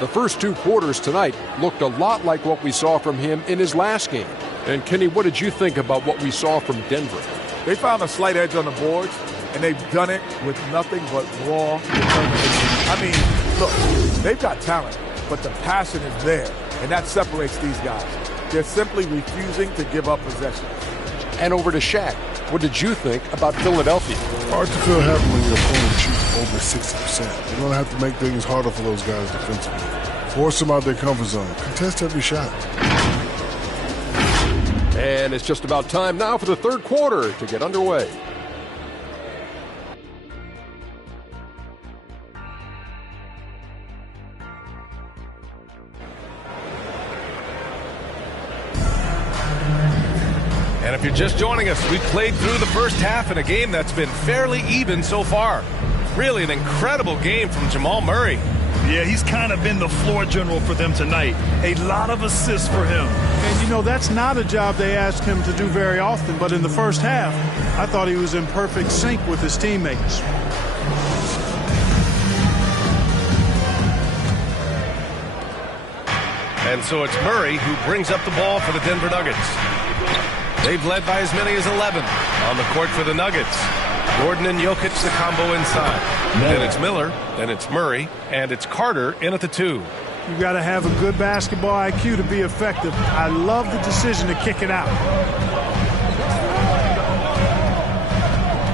The first 2 quarters tonight looked a lot like what we saw from him in his last game. And Kenny, what did you think about what we saw from Denver? They found a slight edge on the boards, and they've done it with nothing but raw determination. I mean, look, they've got talent, but the passion is there, and that separates these guys. They're simply refusing to give up possession. And over to Shaq. What did you think about Philadelphia? Hard to feel happy when your opponent shoots over 60%. You're going to have to make things harder for those guys defensively. Force them out their comfort zone. Contest every shot. And it's just about time now for the third quarter to get underway. And if you're just joining us, we played through the first half in a game that's been fairly even so far. Really an incredible game from Jamal Murray. Yeah, he's kind of been the floor general for them tonight. A lot of assists for him. And, you know, that's not a job they ask him to do very often. But in the first half, I thought he was in perfect sync with his teammates. And so it's Murray who brings up the ball for the Denver Nuggets. They've led by as many as 11 on the court for the Nuggets. Gordon and Jokic, the combo inside. Then it's Miller, then it's Murray, and it's Carter in at the 2. You've got to have a good basketball IQ to be effective. I love the decision to kick it out.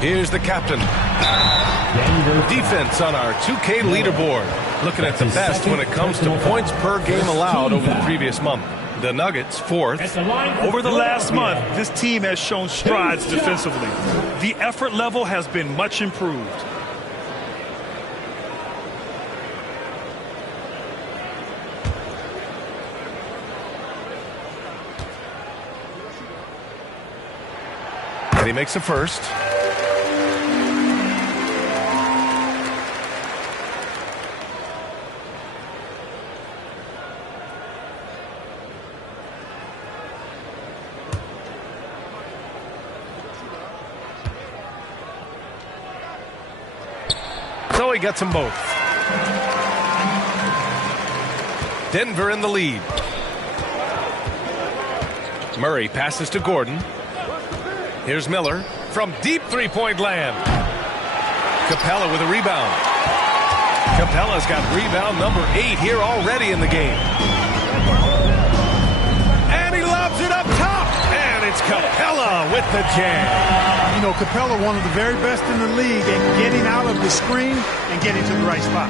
Here's the captain. Defense on our 2K leaderboard. Looking at the best when it comes to points per game allowed over the previous month. The Nuggets, 4th. Over the last month, this team has shown strides defensively. The effort level has been much improved. And he makes the first. So he gets them both. Denver in the lead. Murray passes to Gordon. Here's Miller from deep three-point land. Capella with a rebound. Capella's got rebound number 8 here already in the game. And he lobs it up top. And it's Capella with the jam. You know, Capella, one of the very best in the league at getting out of the screen and getting to the right spot.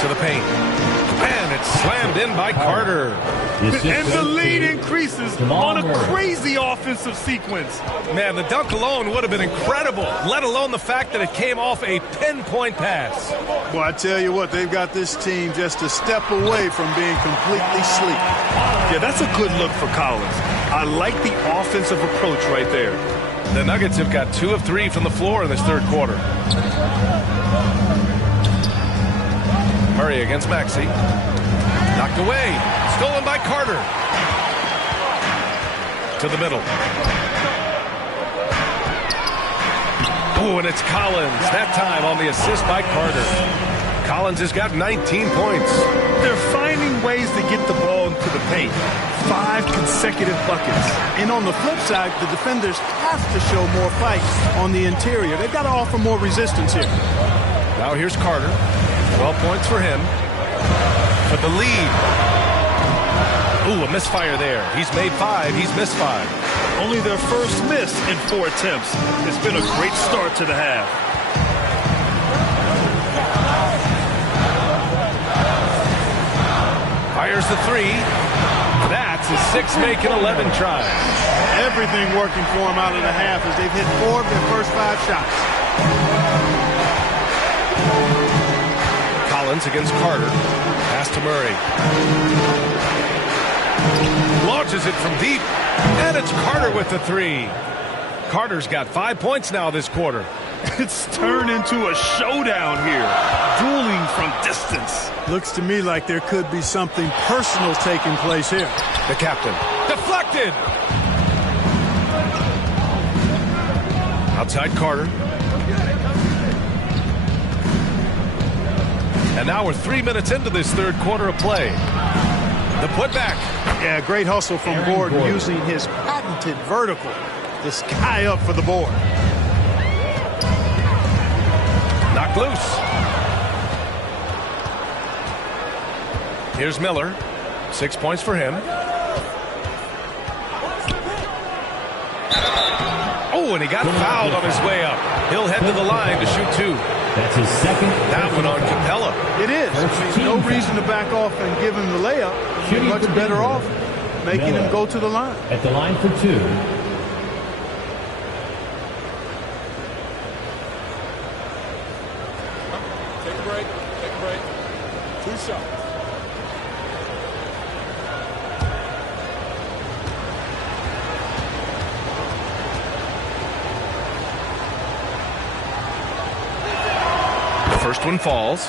To the paint. And it's slammed in by Carter. And the lead increases on a crazy offensive sequence. Man, the dunk alone would have been incredible, let alone the fact that it came off a pinpoint pass. Well, I tell you what, they've got this team just a step away from being completely sleep. Yeah, that's a good look for Collins. I like the offensive approach right there. The Nuggets have got 2 of 3 from the floor in this third quarter. Murray against Maxey. Knocked away. Stolen by Carter. To the middle. Oh, and it's Collins. That time on the assist by Carter. Collins has got 19 points. They're finding ways to get the ball into the paint. 5 consecutive buckets. And on the flip side, the defenders have to show more fight on the interior. They've got to offer more resistance here. Now here's Carter. 12 points for him. For the lead. Ooh, a misfire there. He's made 5. He's missed 5. Only their first miss in 4 attempts. It's been a great start to the half. Fires the 3. That's his 6th make in 11 tries. Everything working for him out of the half as they've hit 4 of their first 5 shots. Collins against Carter. Pass to Murray. Launches it from deep. And it's Carter with the 3. Carter's got 5 points now this quarter. It's turned into a showdown here. Dueling from distance. Looks to me like there could be something personal taking place here. The captain. Deflected! Outside Carter. And now we're 3 minutes into this third quarter of play. The putback. Yeah, great hustle from Gordon using his patented vertical to sky up for the board. Knocked loose. Here's Miller. 6 points for him. Oh, and he got fouled on his way up. He'll head to the line to shoot 2. That's his second. That one on Capella. It is. No reason to back off and give him the layup. You're much better off making him go to the line. At the line for 2. Take a break. Take a break. 2 shots. First one falls.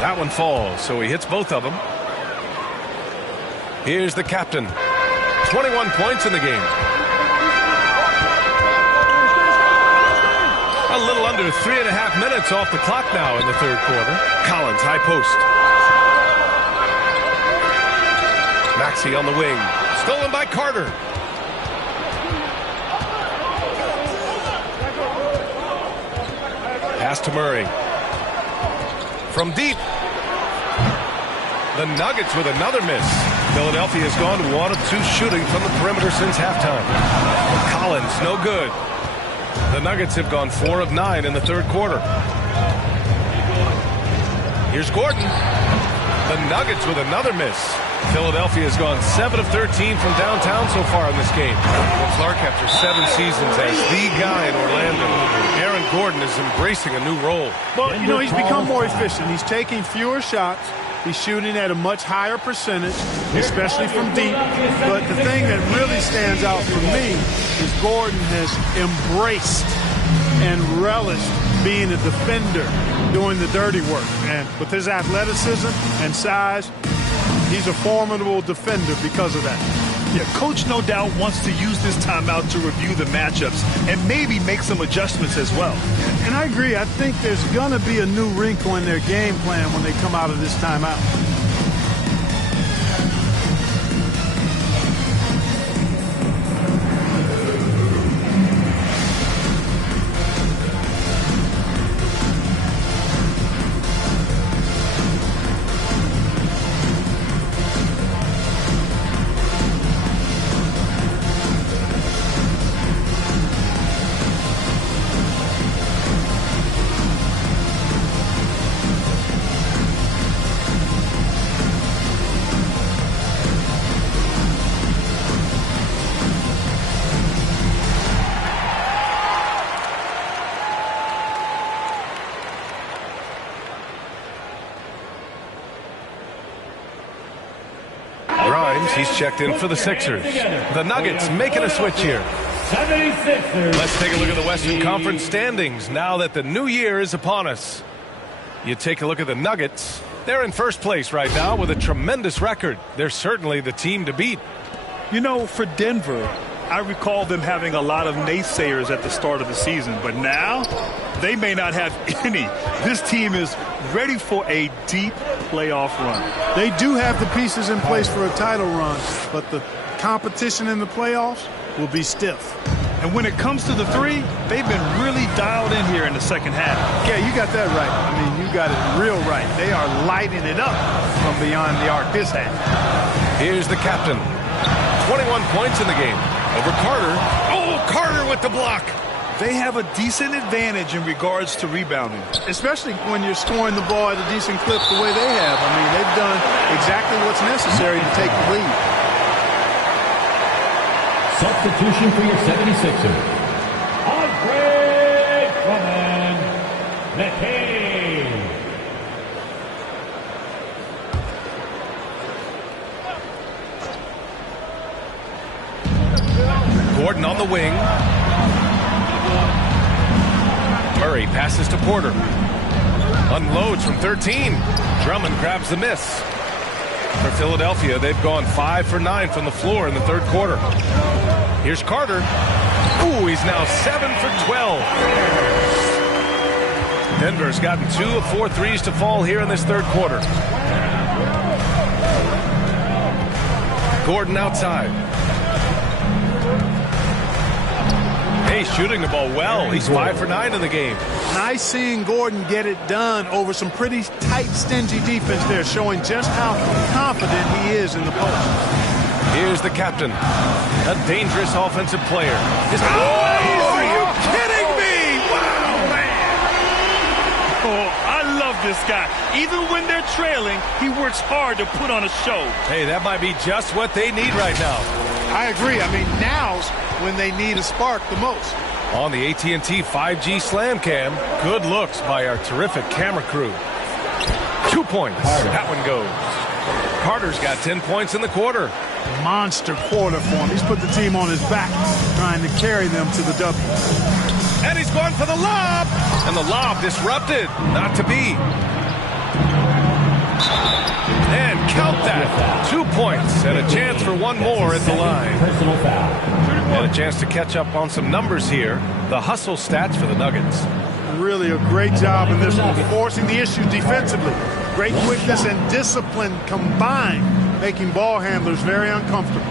That one falls, so he hits both of them. Here's the captain. 21 points in the game. A little under 3.5 minutes off the clock now in the third quarter. Collins, high post. Maxey on the wing. Stolen by Carter. Pass to Murray. From deep. The Nuggets with another miss. Philadelphia has gone 1 of 2 shooting from the perimeter since halftime. Collins, no good. The Nuggets have gone 4 of 9 in the third quarter. Here's Gordon. The Nuggets with another miss. Philadelphia has gone 7 of 13 from downtown so far in this game. Well, Clark, after 7 seasons as the guy in Orlando, Aaron Gordon is embracing a new role. Well, you know, he's become more efficient. He's taking fewer shots. He's shooting at a much higher percentage, especially from deep. But the thing that really stands out for me is Gordon has embraced and relished being a defender, doing the dirty work. And with his athleticism and size, he's a formidable defender because of that. Yeah, Coach no doubt wants to use this timeout to review the matchups and maybe make some adjustments as well. And I agree. I think there's going to be a new wrinkle in their game plan when they come out of this timeout. He's checked in for the Sixers. The Nuggets making a switch here. 76ers. Let's take a look at the Western Conference standings now that the new year is upon us. You take a look at the Nuggets. They're in first place right now with a tremendous record. They're certainly the team to beat. You know, for Denver, I recall them having a lot of naysayers at the start of the season, but now they may not have any. This team is ready for a deep playoff run. They do have the pieces in place for a title run, but the competition in the playoffs will be stiff. And when it comes to the three, they've been really dialed in here in the second half. Yeah, you got that right. I mean, you got it real right. They are lighting it up from beyond the arc this half. Here's the captain. 21 points in the game. Over Carter. Oh, Carter with the block. They have a decent advantage in regards to rebounding. Especially when you're scoring the ball at a decent clip the way they have. I mean, they've done exactly what's necessary to take the lead. Substitution for your 76er. Andre Drummond McCabe. Gordon on the wing. Murray passes to Porter. Unloads from 13. Drummond grabs the miss. For Philadelphia, they've gone 5 for 9 from the floor in the third quarter. Here's Carter. Ooh, he's now 7 for 12. Denver's gotten 2 of 4 threes to fall here in this third quarter. Gordon outside. Hey, shooting the ball well. He's 5 for 9 in the game. Nice seeing Gordon get it done over some pretty tight, stingy defense there, showing just how confident he is in the post. Here's the captain, a dangerous offensive player. Are you kidding me? Wow, man. Oh, I love this guy. Even when they're trailing, he works hard to put on a show. Hey, that might be just what they need right now. I agree. I mean, now's when they need a spark the most. On the AT&T 5G Slam Cam, good looks by our terrific camera crew. 2 points. That one goes. Carter's got 10 points in the quarter. Monster quarter for him. He's put the team on his back, trying to carry them to the W. And he's going for the lob. And the lob disrupted. Not to be. And count that. 2 points and a chance for one more at the line. Personal foul. And a chance to catch up on some numbers here. The hustle stats for the Nuggets. Really a great job in this one, forcing the issue defensively. Great quickness and discipline combined, making ball handlers very uncomfortable.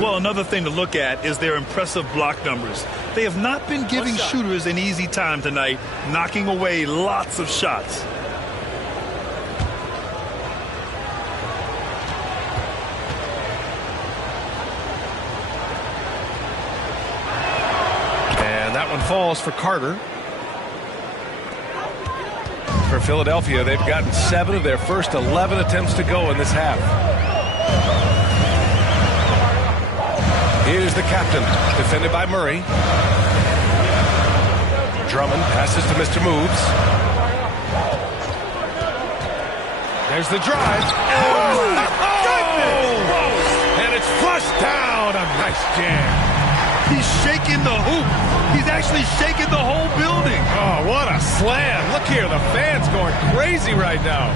Well, another thing to look at is their impressive block numbers. They have not been giving shooters an easy time tonight, knocking away lots of shots. And that one falls for Carter. For Philadelphia, they've gotten 7 of their first 11 attempts to go in this half. Here's the captain, defended by Murray. Drummond passes to Mr. Moves. There's the drive. Oh, and it's flushed down. A nice jam. He's shaking the hoop. He's actually shaking the whole building. Oh, what a slam. Look here, the fans going crazy right now.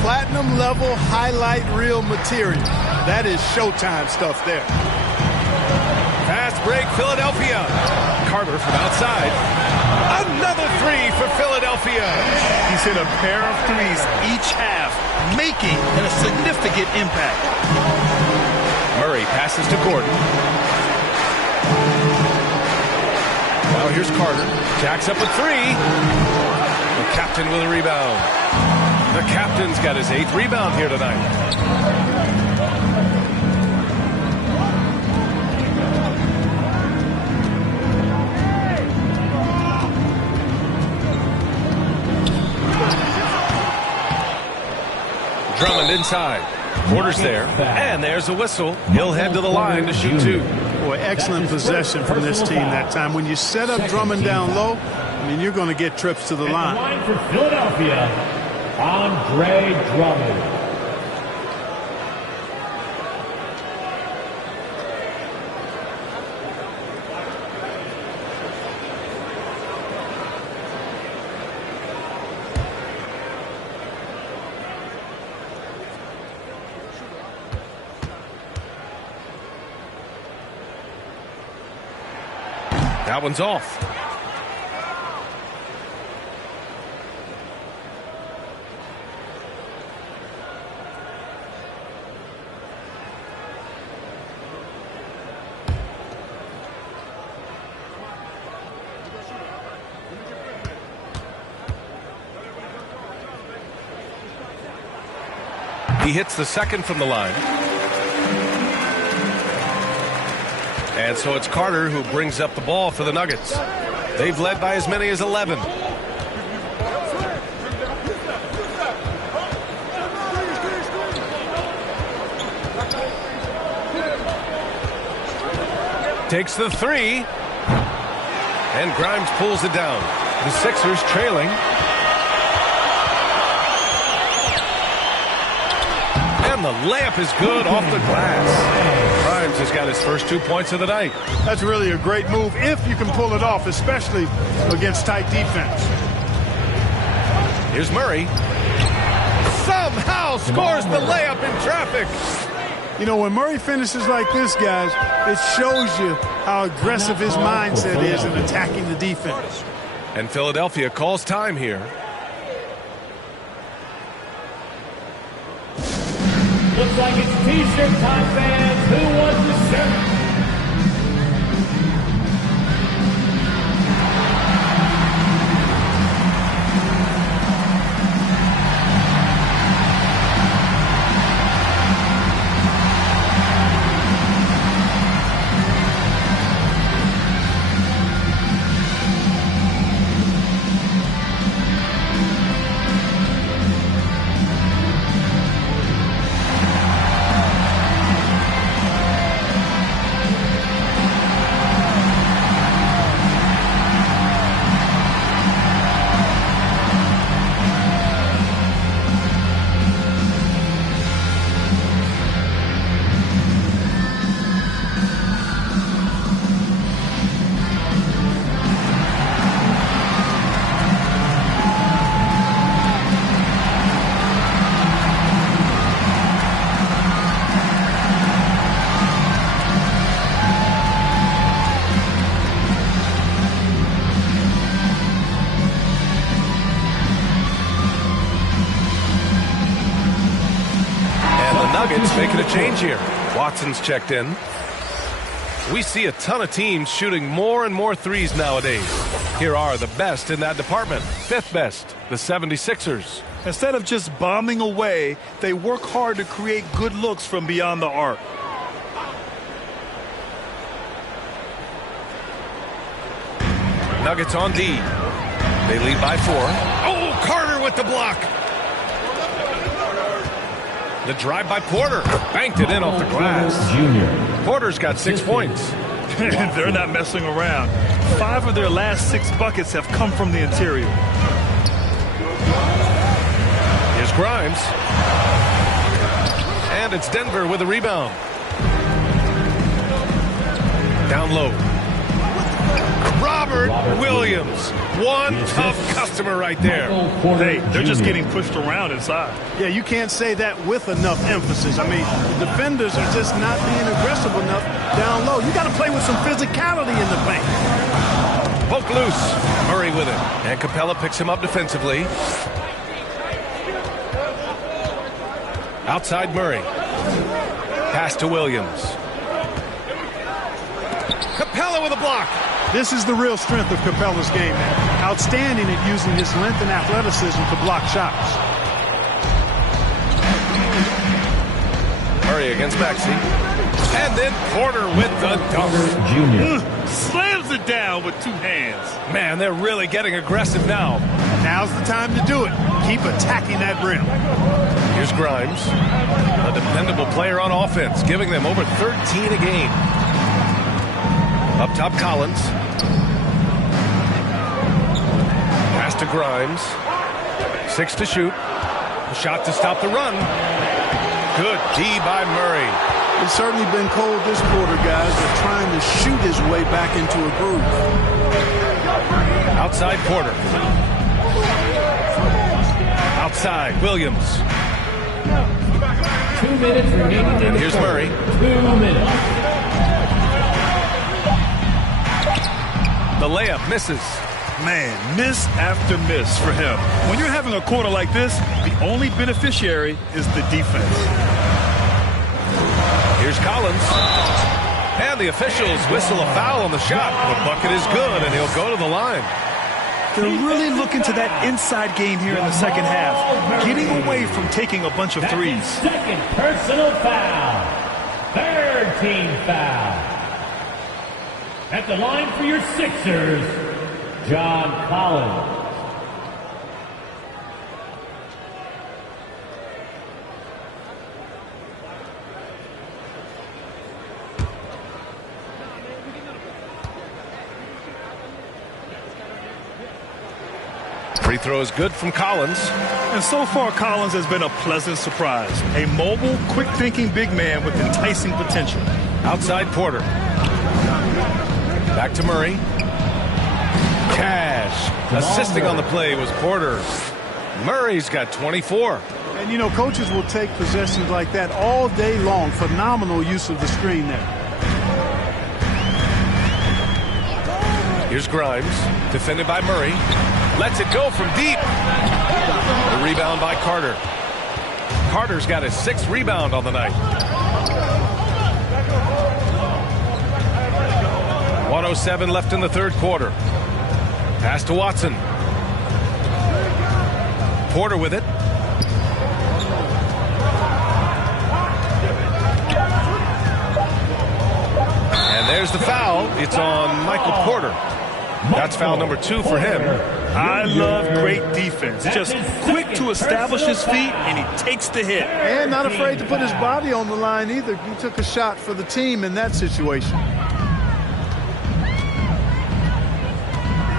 Platinum level highlight reel material. That is Showtime stuff there. Fast break, Philadelphia. Carter from outside. Another 3 for Philadelphia. He's hit a pair of threes each half, making a significant impact. Murray passes to Gordon. Now here's Carter. Jacks up a 3. The captain with a rebound. The captain's got his 8th rebound here tonight. Drummond inside. Porter's there. And there's a whistle. He'll head to the line to shoot 2. Boy, excellent possession from this team that time. When you set up Drummond down low, I mean, you're going to get trips to the line. Line for Philadelphia, Andre Drummond. That one's off. He hits the second from the line. And so it's Carter who brings up the ball for the Nuggets. They've led by as many as 11. Takes the three. And Grimes pulls it down. The Sixers trailing. And the layup is good off the glass. Grimes has got his first 2 points of the night. That's really a great move if you can pull it off, especially against tight defense. Here's Murray. Somehow scores the layup in traffic. You know, when Murray finishes like this, guys, it shows you how aggressive his mindset is in attacking the defense. And Philadelphia calls time here. Looks like it's T-shirt time, fans. Who wants the shirt? Nuggets making a change here. Watson's checked in. We see a ton of teams shooting more and more threes nowadays. Here are the best in that department. Fifth best, the 76ers. Instead of just bombing away, they work hard to create good looks from beyond the arc. Nuggets on D. They lead by 4. Oh, Carter with the block. The drive by Porter. Banked it in off the glass. Porter's got 6 points. They're not messing around. 5 of their last 6 buckets have come from the interior. Here's Grimes. And it's Denver with a rebound. Down low. Robert Williams. One tough customer right there. Hey, they're just getting pushed around inside. Yeah, you can't say that with enough emphasis. I mean, the defenders are just not being aggressive enough down low. You got to play with some physicality in the paint. Poke loose. Murray with it. And Capella picks him up defensively. Outside Murray. Pass to Williams. Capella with a block. This is the real strength of Capella's game, man. Outstanding at using his length and athleticism to block shots. Murray against Maxey. And then Porter with the dunk. Slams it down with 2 hands. Man, they're really getting aggressive now. Now's the time to do it. Keep attacking that rim. Here's Grimes, a dependable player on offense, giving them over 13 a game. Up top, Collins. Pass to Grimes. 6 to shoot. A shot to stop the run. Good D by Murray. It's certainly been cold this quarter, guys, but trying to shoot his way back into a groove. Outside Porter. Outside Williams. 2 minutes remaining. And here's Murray. 2 minutes. The layup misses. Man, miss after miss for him. When you're having a quarter like this, the only beneficiary is the defense. Here's Collins. And the officials whistle a foul on the shot. The bucket is good, and he'll go to the line. They're really looking to that inside game here in the second half, getting away from taking a bunch of threes. Second personal foul. Third team foul. At the line for your Sixers, John Collins. Free throw is good from Collins. And so far, Collins has been a pleasant surprise. A mobile, quick-thinking big man with enticing potential. Outside Porter. Back to Murray. Cash. Assisting on the play was Porter. Murray's got 24. And, you know, coaches will take possessions like that all day long. Phenomenal use of the screen there. Here's Grimes, defended by Murray. Lets it go from deep. The rebound by Carter. Carter's got his 6th rebound on the night. 1:07 left in the third quarter. Pass to Watson. Porter with it. And there's the foul. It's on Michael Porter. That's foul number 2 for him. I love great defense. Just quick to establish his feet, and he takes the hit. And not afraid to put his body on the line either. He took a shot for the team in that situation.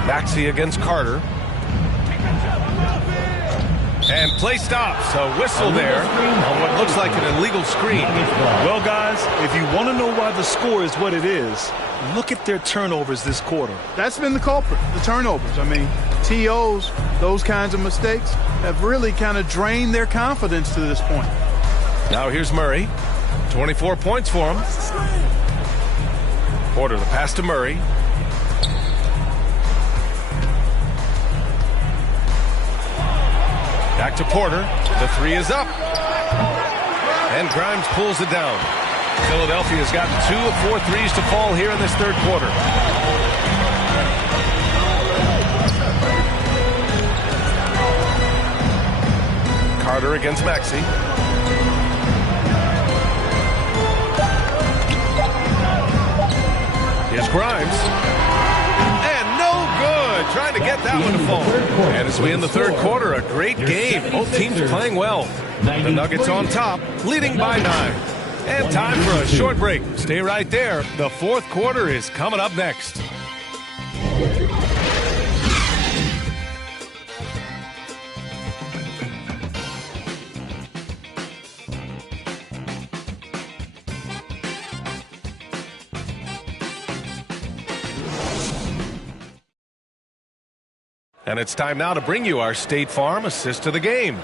Maxey against Carter. And play stops. A whistle there on what looks like an illegal screen. Well, guys, if you want to know why the score is what it is, look at their turnovers this quarter. That's been the culprit, the turnovers. I mean, TOs, those kinds of mistakes have really kind of drained their confidence to this point. Now here's Murray. 24 points for him. Porter, the pass to Murray. Back to Porter. The 3 is up. And Grimes pulls it down. Philadelphia's gotten 2 of 4 threes to fall here in this third quarter. Carter against Maxey. Here's Grimes. And no good. Trying to get that one to fall. And as we end the third quarter, a great game. Both teams playing well. The Nuggets on top, leading by 9. And time for a short break. Stay right there. The fourth quarter is coming up next. And it's time now to bring you our State Farm assist of the game.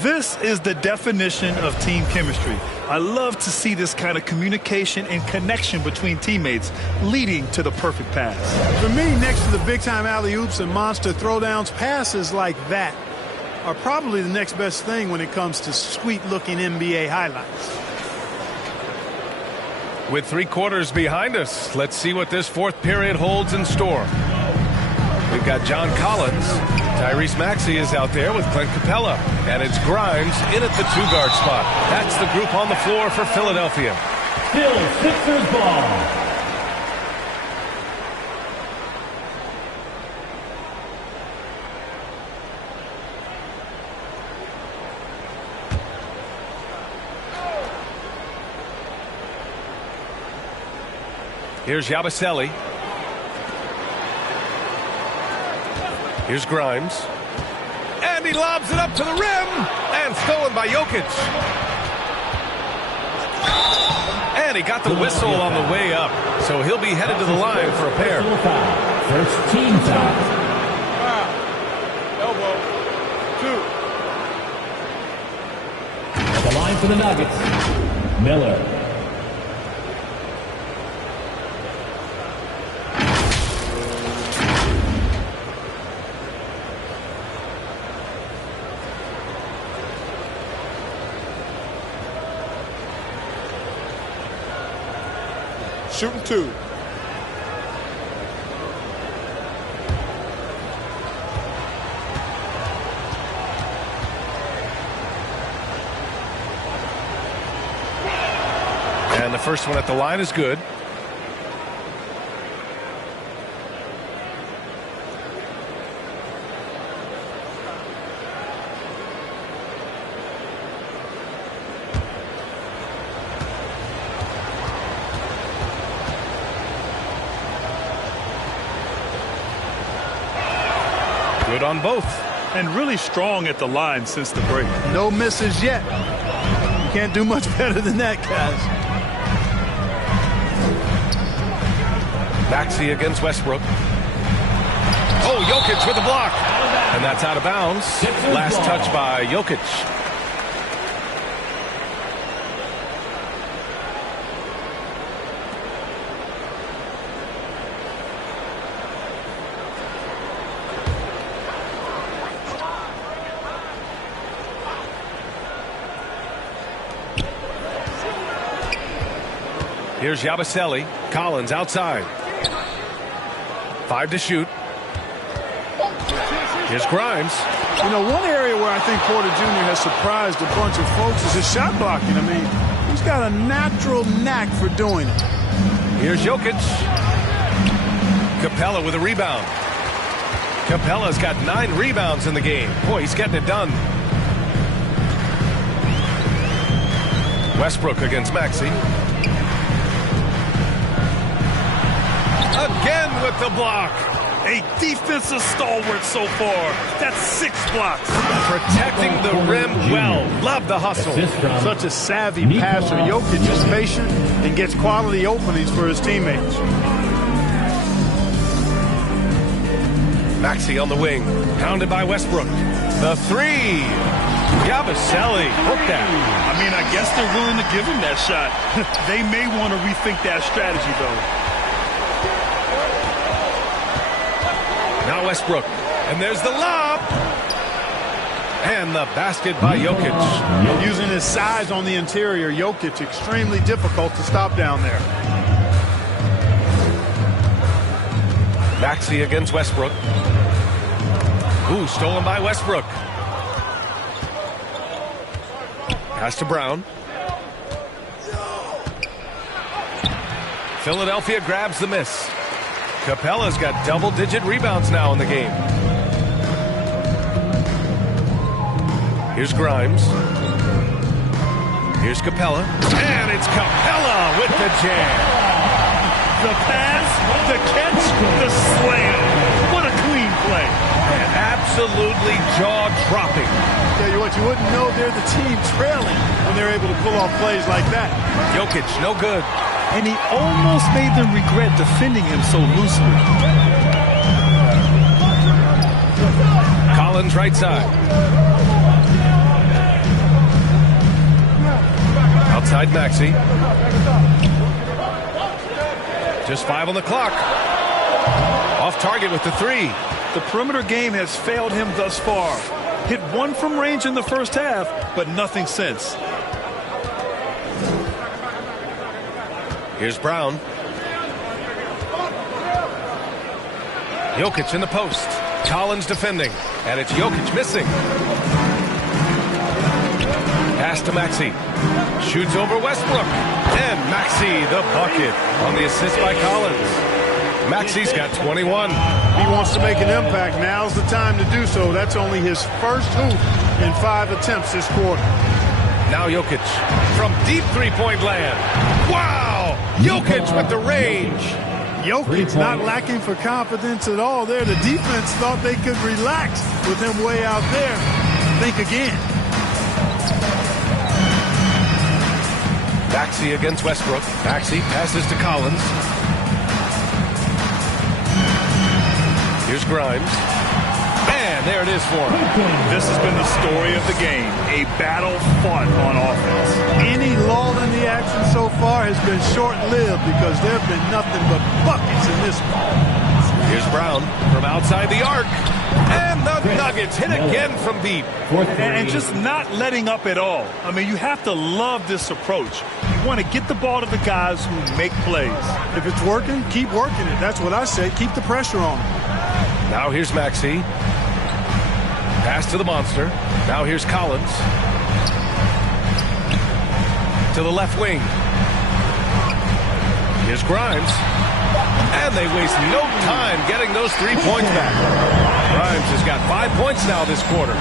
This is the definition of team chemistry. I love to see this kind of communication and connection between teammates leading to the perfect pass. For me, next to the big-time alley-oops and monster throwdowns, passes like that are probably the next best thing when it comes to sweet-looking NBA highlights. With 3 quarters behind us, let's see what this fourth period holds in store. We've got John Collins. Tyrese Maxey is out there with Clint Capella. And it's Grimes in at the 2-guard spot. That's the group on the floor for Philadelphia. Still Sixers ball. Here's Yabusele. Here's Grimes. And he lobs it up to the rim. And stolen by Jokic. And he got the whistle on the way up. So he'll be headed to the line for a pair. First team foul. Elbow. 2. At the line for the Nuggets, Miller. Shooting 2. And the first one at the line is good. Good on both. and really strong at the line since the break. No misses yet. You can't do much better than that, guys. Maxey against Westbrook. Oh, Jokic with the block. And that's out of bounds. Last touch by Jokic. Here's Yabusele. Collins outside. 5 to shoot. Here's Grimes. You know, one area where I think Porter Jr. has surprised a bunch of folks is his shot blocking. I mean, he's got a natural knack for doing it. Here's Jokic. Capella with a rebound. Capella's got 9 rebounds in the game. Boy, he's getting it done. Westbrook against Maxey. Again with the block. A defensive stalwart so far. That's 6 blocks. Protecting the rim well. Love the hustle. Such a savvy passer. Jokic is patient and gets quality openings for his teammates. Maxey on the wing. Pounded by Westbrook. The 3. Yabusele. Hooked that. I mean, I guess they're willing to give him that shot. They may want to rethink that strategy, though. Now Westbrook. And there's the lob. And the basket by Jokic. Using his size on the interior, Jokic extremely difficult to stop down there. Maxey against Westbrook. Ooh, stolen by Westbrook. Pass to Brown. Philadelphia grabs the miss. Capella's got double-digit rebounds now in the game. Here's Grimes. Here's Capella. And it's Capella with the jam. The pass, the catch, the slam. What a clean play. And absolutely jaw-dropping. Tell you what, you wouldn't know they're the team trailing when they're able to pull off plays like that. Jokic, no good. And he almost made them regret defending him so loosely. Collins right side. Outside Maxey. Just 5 on the clock. Off target with the 3. The perimeter game has failed him thus far. Hit 1 from range in the first half, but nothing since. Here's Brown. Jokic in the post. Collins defending. And it's Jokic missing. Pass to Maxey. Shoots over Westbrook. And Maxey the bucket on the assist by Collins. Maxey's got 21. He wants to make an impact. Now's the time to do so. That's only his first hoop in 5 attempts this quarter. Now Jokic from deep three-point land. Wow! Jokic with the range. Jokic not lacking for confidence at all there. The defense thought they could relax with him way out there. Think again. Maxey against Westbrook. Maxey passes to Collins. Here's Grimes. And there it is for him. This has been the story of the game. A battle fought on offense. Any lull in the action so far has been short-lived because there have been nothing but buckets in this one. Here's Brown from outside the arc. And the Nuggets hit again from deep. And just not letting up at all. I mean, you have to love this approach. You want to get the ball to the guys who make plays. If it's working, keep working it. That's what I say. Keep the pressure on them. Now here's Maxey. Pass to the monster. Now here's Collins. To the left wing. Here's Grimes. And they waste no time getting those 3 points back. Grimes has got 5 points now this quarter.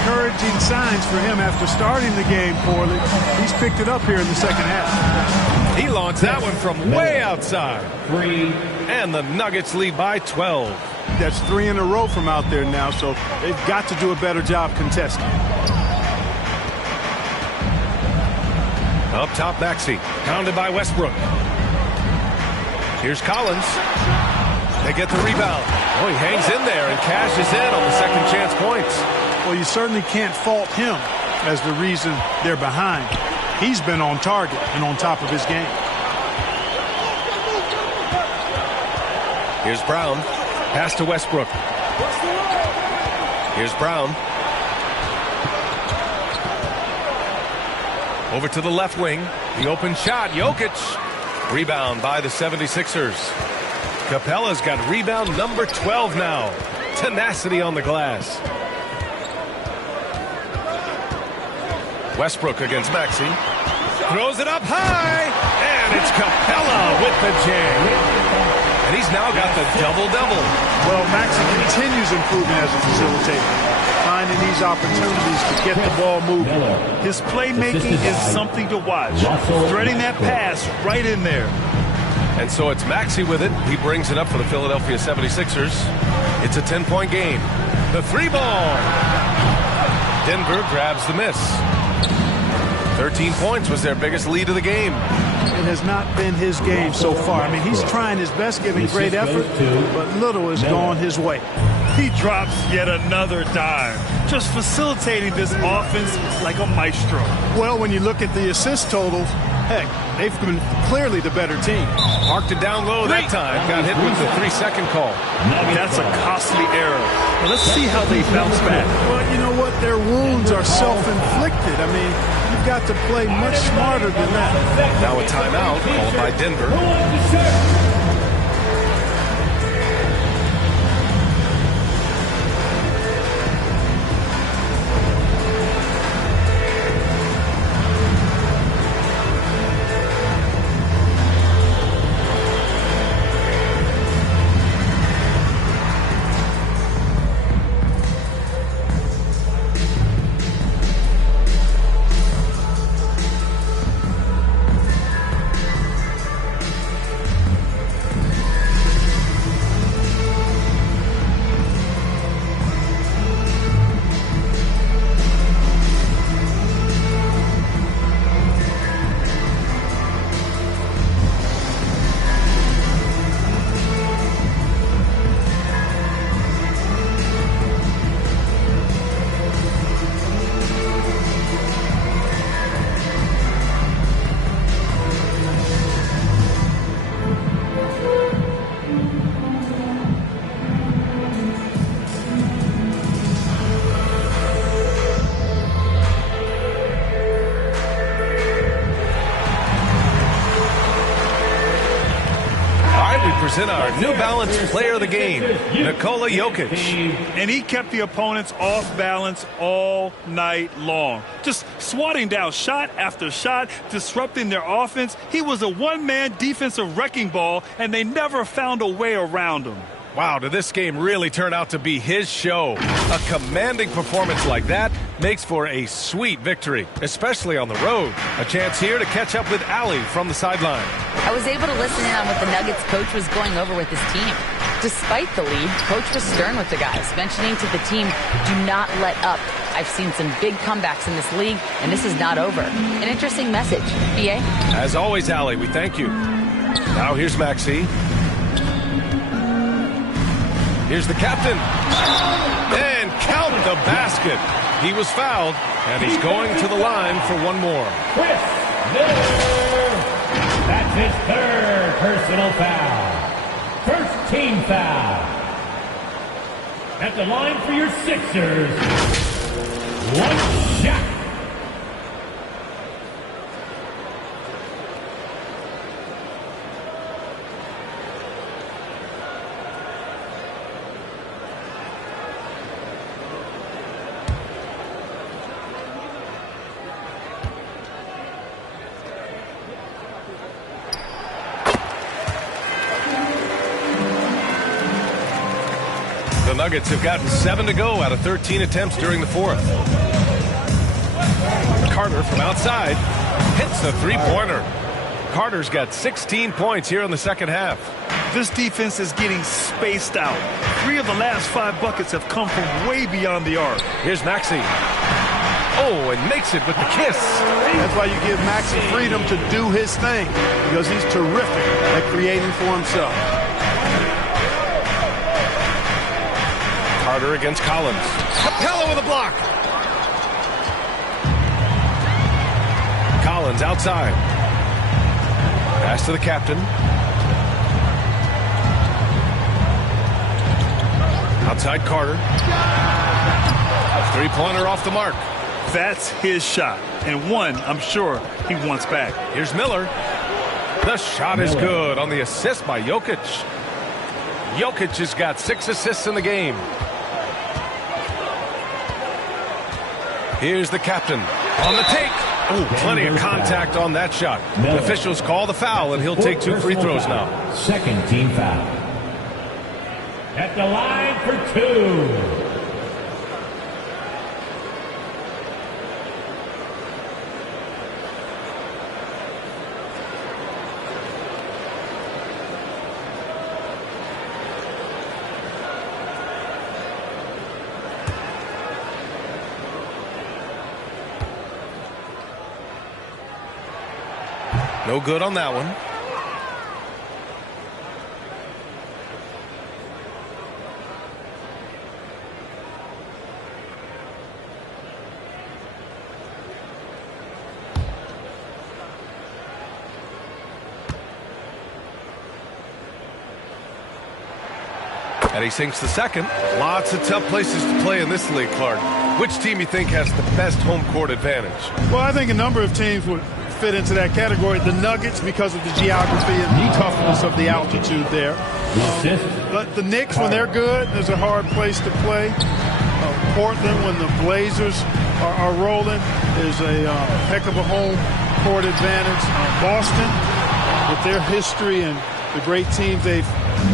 Encouraging signs for him after starting the game poorly. He's picked it up here in the second half. He launched that one from way outside. And the Nuggets lead by 12. lead. That's 3 in a row from out there now, so they've got to do a better job contesting. Up top, Maxey, pounded by Westbrook. Here's Collins. They get the rebound. Oh, he hangs in there and cashes in on the second chance points. Well, you certainly can't fault him as the reason they're behind. He's been on target and on top of his game. Here's Brown. Pass to Westbrook. Here's Brown. Over to the left wing. The open shot. Jokic. Rebound by the 76ers. Capella's got rebound number 12 now. Tenacity on the glass. Westbrook against Maxey. Throws it up high. And it's Capella with the jam. And he's now got the double-double. Well, Maxey continues improving as a facilitator, finding these opportunities to get the ball moving. His playmaking is something to watch. Threading that pass right in there. And so it's Maxey with it. He brings it up for the Philadelphia 76ers. It's a 10-point game. The 3-ball. Denver grabs the miss. 13 points was their biggest lead of the game. It has not been his game so far. I mean, he's trying his best, giving great effort, but little has gone his way. He drops yet another dime, just facilitating this offense like a maestro. Well, when you look at the assist totals, heck, they've been clearly the better team. Marked it down low that time. Got hit with the 3-second call. That's a costly error. Well, let's see how they bounce back. Well, you know what? Their wounds are self-inflicted. I mean, you've got to play much smarter than that. Now a timeout called by Denver. In our New Balance player of the game, Nikola Jokic. And he kept the opponents off balance all night long. Just swatting down shot after shot, disrupting their offense. He was a one-man defensive wrecking ball, and they never found a way around him. Wow, did this game really turn out to be his show? A commanding performance like that makes for a sweet victory, especially on the road. A chance here to catch up with Allie from the sideline. I was able to listen in on what the Nuggets coach was going over with his team. Despite the lead, coach was stern with the guys, mentioning to the team, do not let up. I've seen some big comebacks in this league, and this is not over. An interesting message. BA? As always, Allie, we thank you. Now here's Maxey. Here's the captain. And count the basket. He was fouled, and he's going to the line for one more. Chris Miller. That's his third personal foul. First team foul. At the line for your Sixers, one shot. The Nuggets have gotten 7 to go out of 13 attempts during the fourth. Carter from outside hits the three-pointer. Carter's got 16 points here in the second half. This defense is getting spaced out. 3 of the last 5 buckets have come from way beyond the arc. Here's Maxey. Oh, and makes it with the kiss. That's why you give Maxey freedom to do his thing, because he's terrific at creating for himself. Carter against Collins. Capella with a block. Collins outside. Pass to the captain. Outside Carter. Three-pointer off the mark. That's his shot, and one I'm sure he wants back. Here's Miller. The shot is good on the assist by Jokic. Jokic has got 6 assists in the game. Here's the captain on the take. Oh, plenty of contact on that shot. The officials call the foul, and he'll take 2 free throws now. Second team foul. At the line for 2. No good on that one. And he sinks the second. Lots of tough places to play in this league, Clark. Which team you think has the best home court advantage? Well, I think a number of teams would fit into that category. The Nuggets, because of the geography and the toughness of the altitude there. But the Knicks, when they're good, is a hard place to play. Portland, when the Blazers are rolling, is a heck of a home court advantage. Boston, with their history and the great teams they've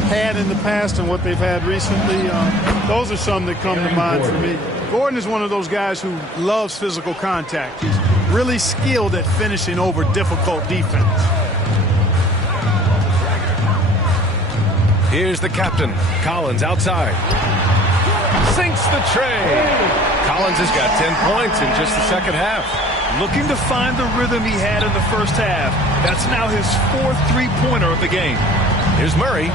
had in the past and what they've had recently, those are some that come to mind for me. Gordon is one of those guys who loves physical contact. He's really skilled at finishing over difficult defense. Here's the captain. Collins outside. Sinks the tray. Collins has got 10 points in just the second half. Looking to find the rhythm he had in the first half. That's now his 4th three-pointer of the game. Here's Murray.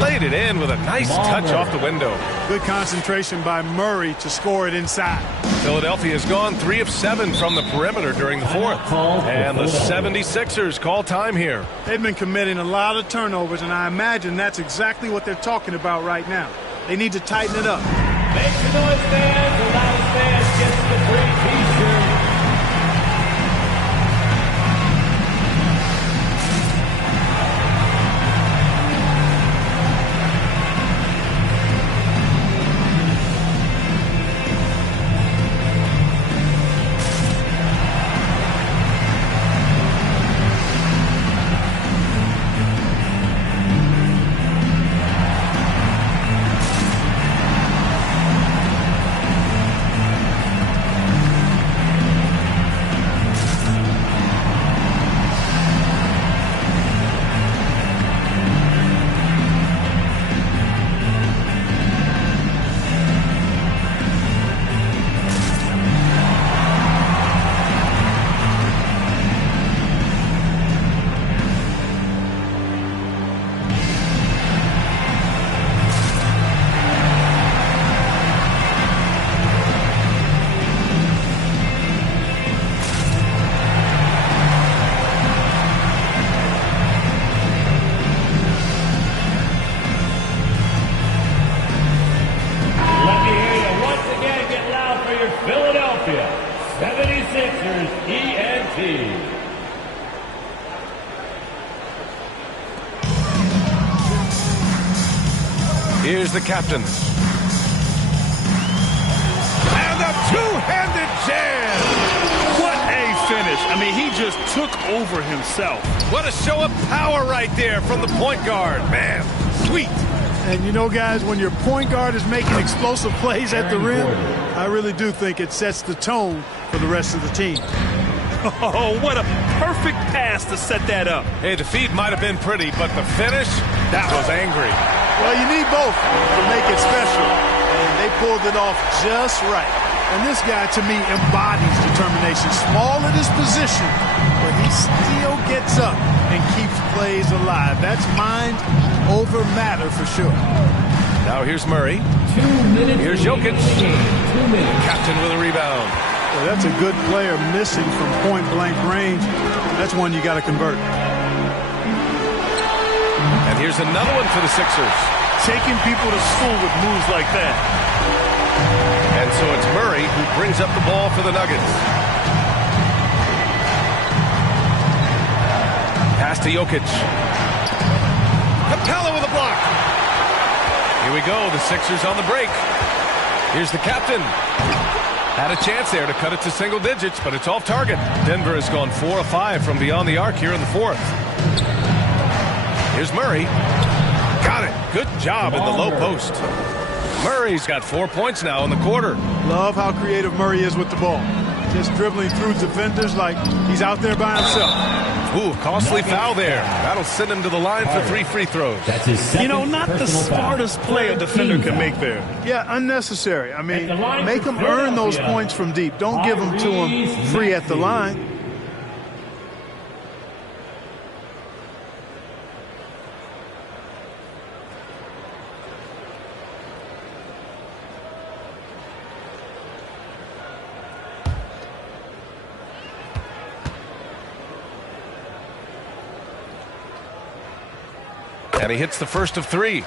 Laid it in with a nice touch off the window. Good concentration by Murray to score it inside. Philadelphia has gone 3 of 7 from the perimeter during the 4th. And the 76ers call time here. They've been committing a lot of turnovers, and I imagine that's exactly what they're talking about right now. They need to tighten it up. Make some noise, fans. The loudest fans gets the free T-shirt. Philadelphia 76ers ENT. Here's the captain. And a two-handed jam. What a finish. I mean, he just took over himself. What a show of power right there from the point guard. Man, sweet. And you know, guys, when your point guard is making explosive plays at the rim, I really do think it sets the tone for the rest of the team. Oh, what a perfect pass to set that up. Hey, the feed might have been pretty, but the finish, that was angry. Well, you need both to make it special, and they pulled it off just right. And this guy, to me, embodies determination. Small in his position, but he still gets up and keeps plays alive. That's mind over matter for sure. Now here's Murray. 2 minutes. Here's Jokic. 2 minutes. Captain with a rebound. Well, that's a good player missing from point-blank range. That's one you got to convert. And here's another one for the Sixers. Taking people to school with moves like that. And so it's Murray who brings up the ball for the Nuggets. Pass to Jokic. Capella with a block. Here we go. The Sixers on the break. Here's the captain. Had a chance there to cut it to single digits, but it's off target. Denver has gone 4 of 5 from beyond the arc here in the fourth. Here's Murray. Got it. Good job in the low post. Murray's got 4 points now in the quarter. Love how creative Murray is with the ball. Just dribbling through defenders like he's out there by himself. Ooh, costly foul there. That'll send him to the line for 3 free throws. That's his second not the smartest play a defender can make there. Yeah, unnecessary. I mean, make him earn those points from deep. Don't give them to him free at the line. And he hits the first of 3.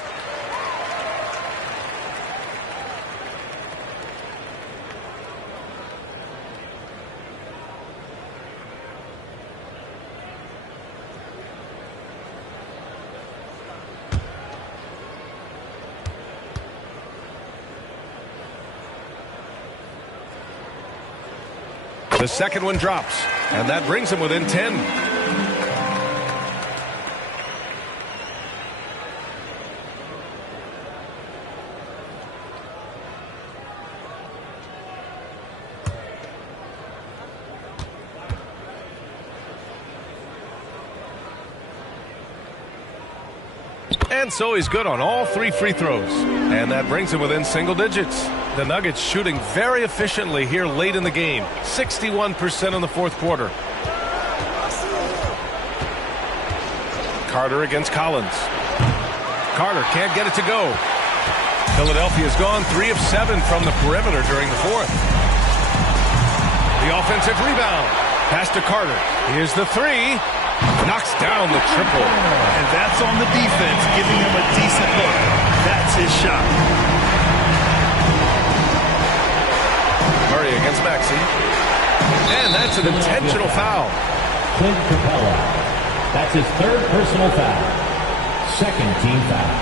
The second one drops, and that brings him within 10. And so he's good on all 3 free throws. And that brings him within single digits. The Nuggets shooting very efficiently here late in the game. 61% in the fourth quarter. Carter against Collins. Carter can't get it to go. Philadelphia's gone 3 of 7 from the perimeter during the fourth. The offensive rebound. Pass to Carter. Here's the 3. Knocks down the triple. And that's on the defense, giving him a decent look. That's his shot. Murray against Maxey. And that's an intentional foul. Clint Capella. That's his 3rd personal foul. 2nd team foul.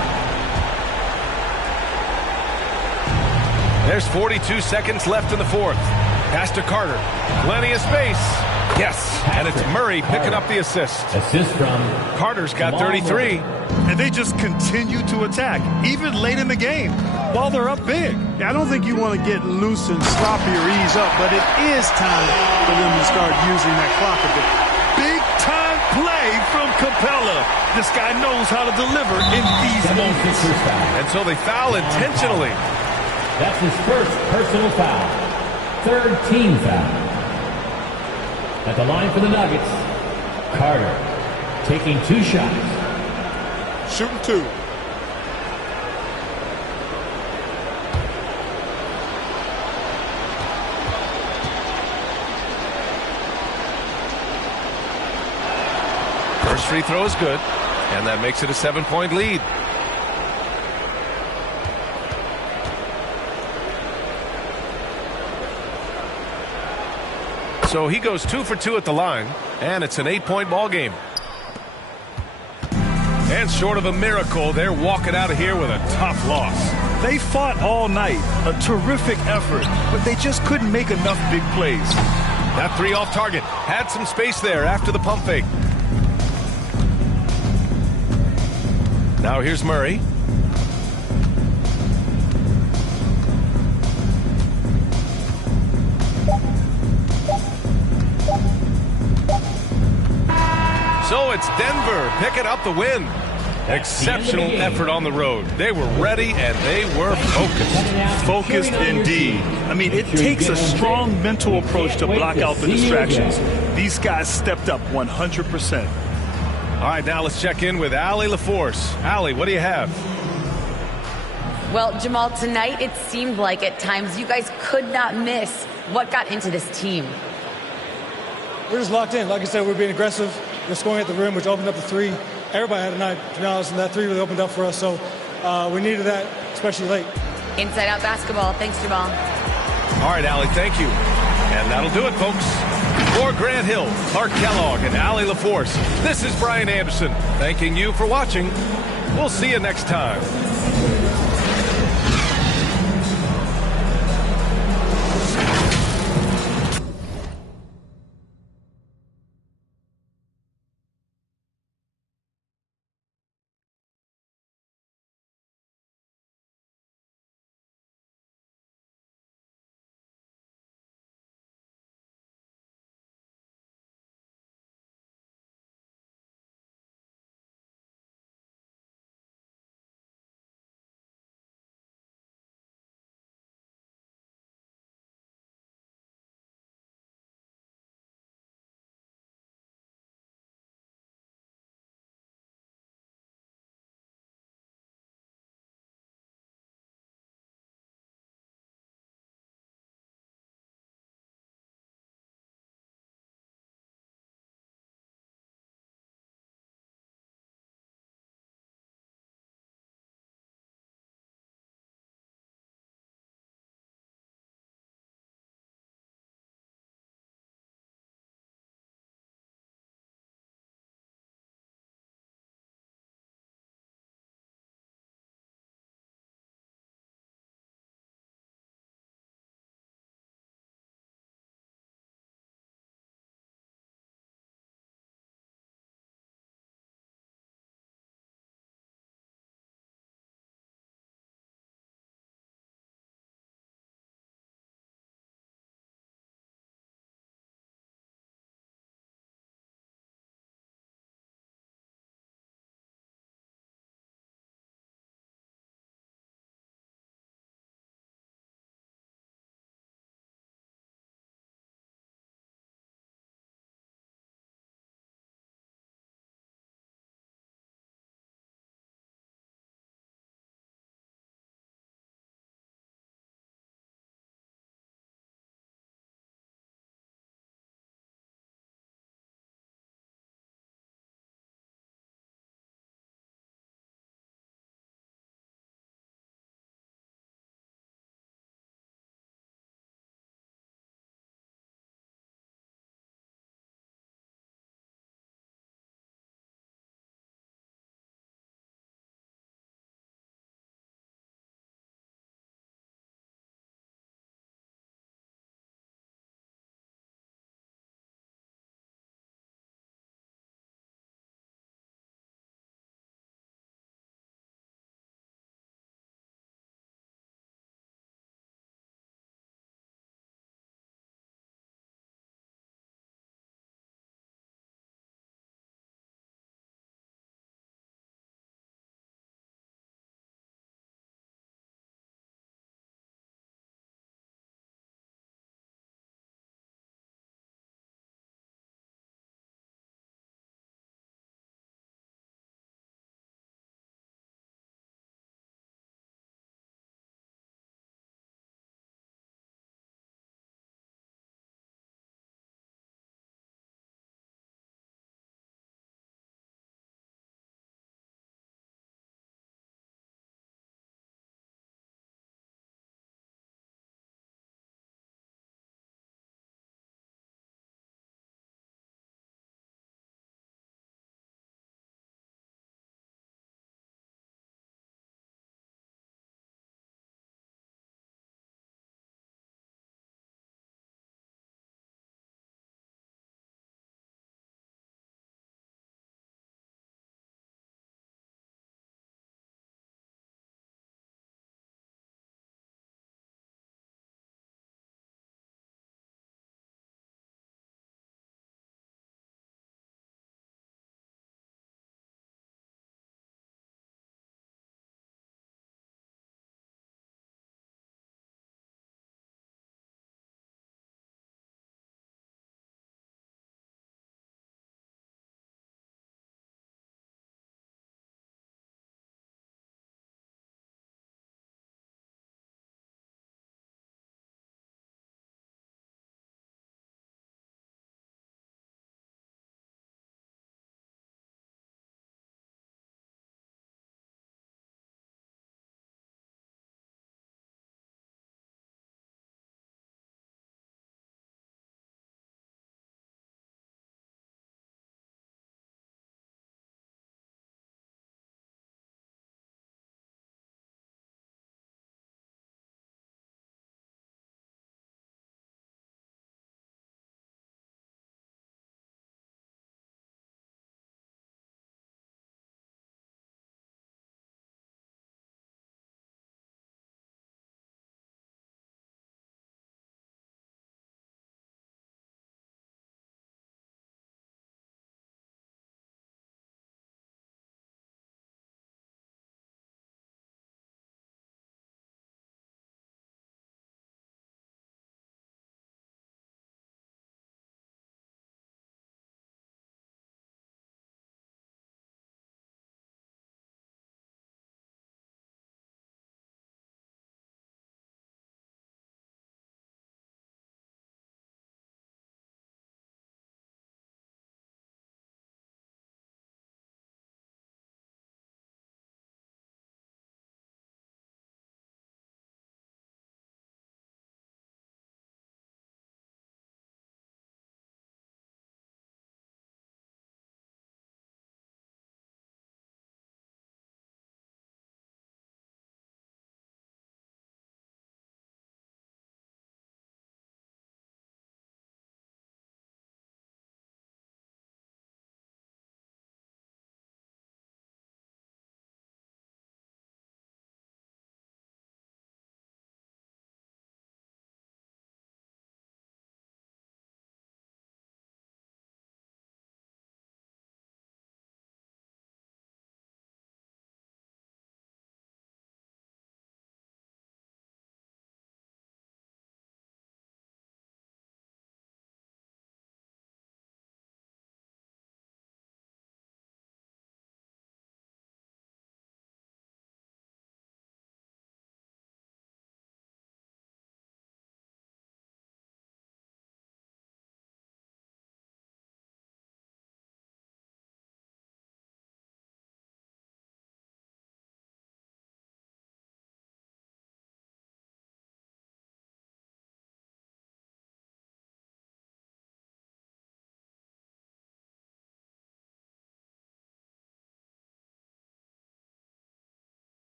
There's 42 seconds left in the fourth. Pass to Carter. Plenty of space. Yes, and it's Murray picking up the assist. Assist from Carter's got 33. And they just continue to attack, even late in the game, while they're up big. Yeah, I don't think you want to get loose and sloppy or ease up, but it is time for them to start using that clock a bit. Big time play from Capella. This guy knows how to deliver in these moments. And so they foul intentionally. That's his 1st personal foul. 3rd team foul. At the line for the Nuggets, Carter taking 2 shots. Shooting 2. First free throw is good, and that makes it a 7-point lead. So he goes 2 for 2 at the line, and it's an 8-point ball game. And short of a miracle, they're walking out of here with a tough loss. They fought all night, a terrific effort, but they just couldn't make enough big plays. That 3 off target, had some space there after the pump fake. Now here's Murray. So it's Denver picking up the win. Exceptional effort on the road. They were ready and they were focused. Focused indeed. I mean, it takes a strong mental approach to block out the distractions. These guys stepped up 100%. All right, now let's check in with Allie LaForce. Allie, what do you have? Well, Jamal, tonight it seemed like at times you guys could not miss. What got into this team? We're just locked in. Like I said, we're being aggressive. We're scoring at the rim, which opened up the three. Everybody had a night, to be honest, and that three really opened up for us. So we needed that, especially late. Inside Out Basketball. Thanks, Jamal. All right, Allie, thank you. And that'll do it, folks. For Grant Hill, Clark Kellogg, and Allie LaForce, this is Brian Anderson thanking you for watching. We'll see you next time.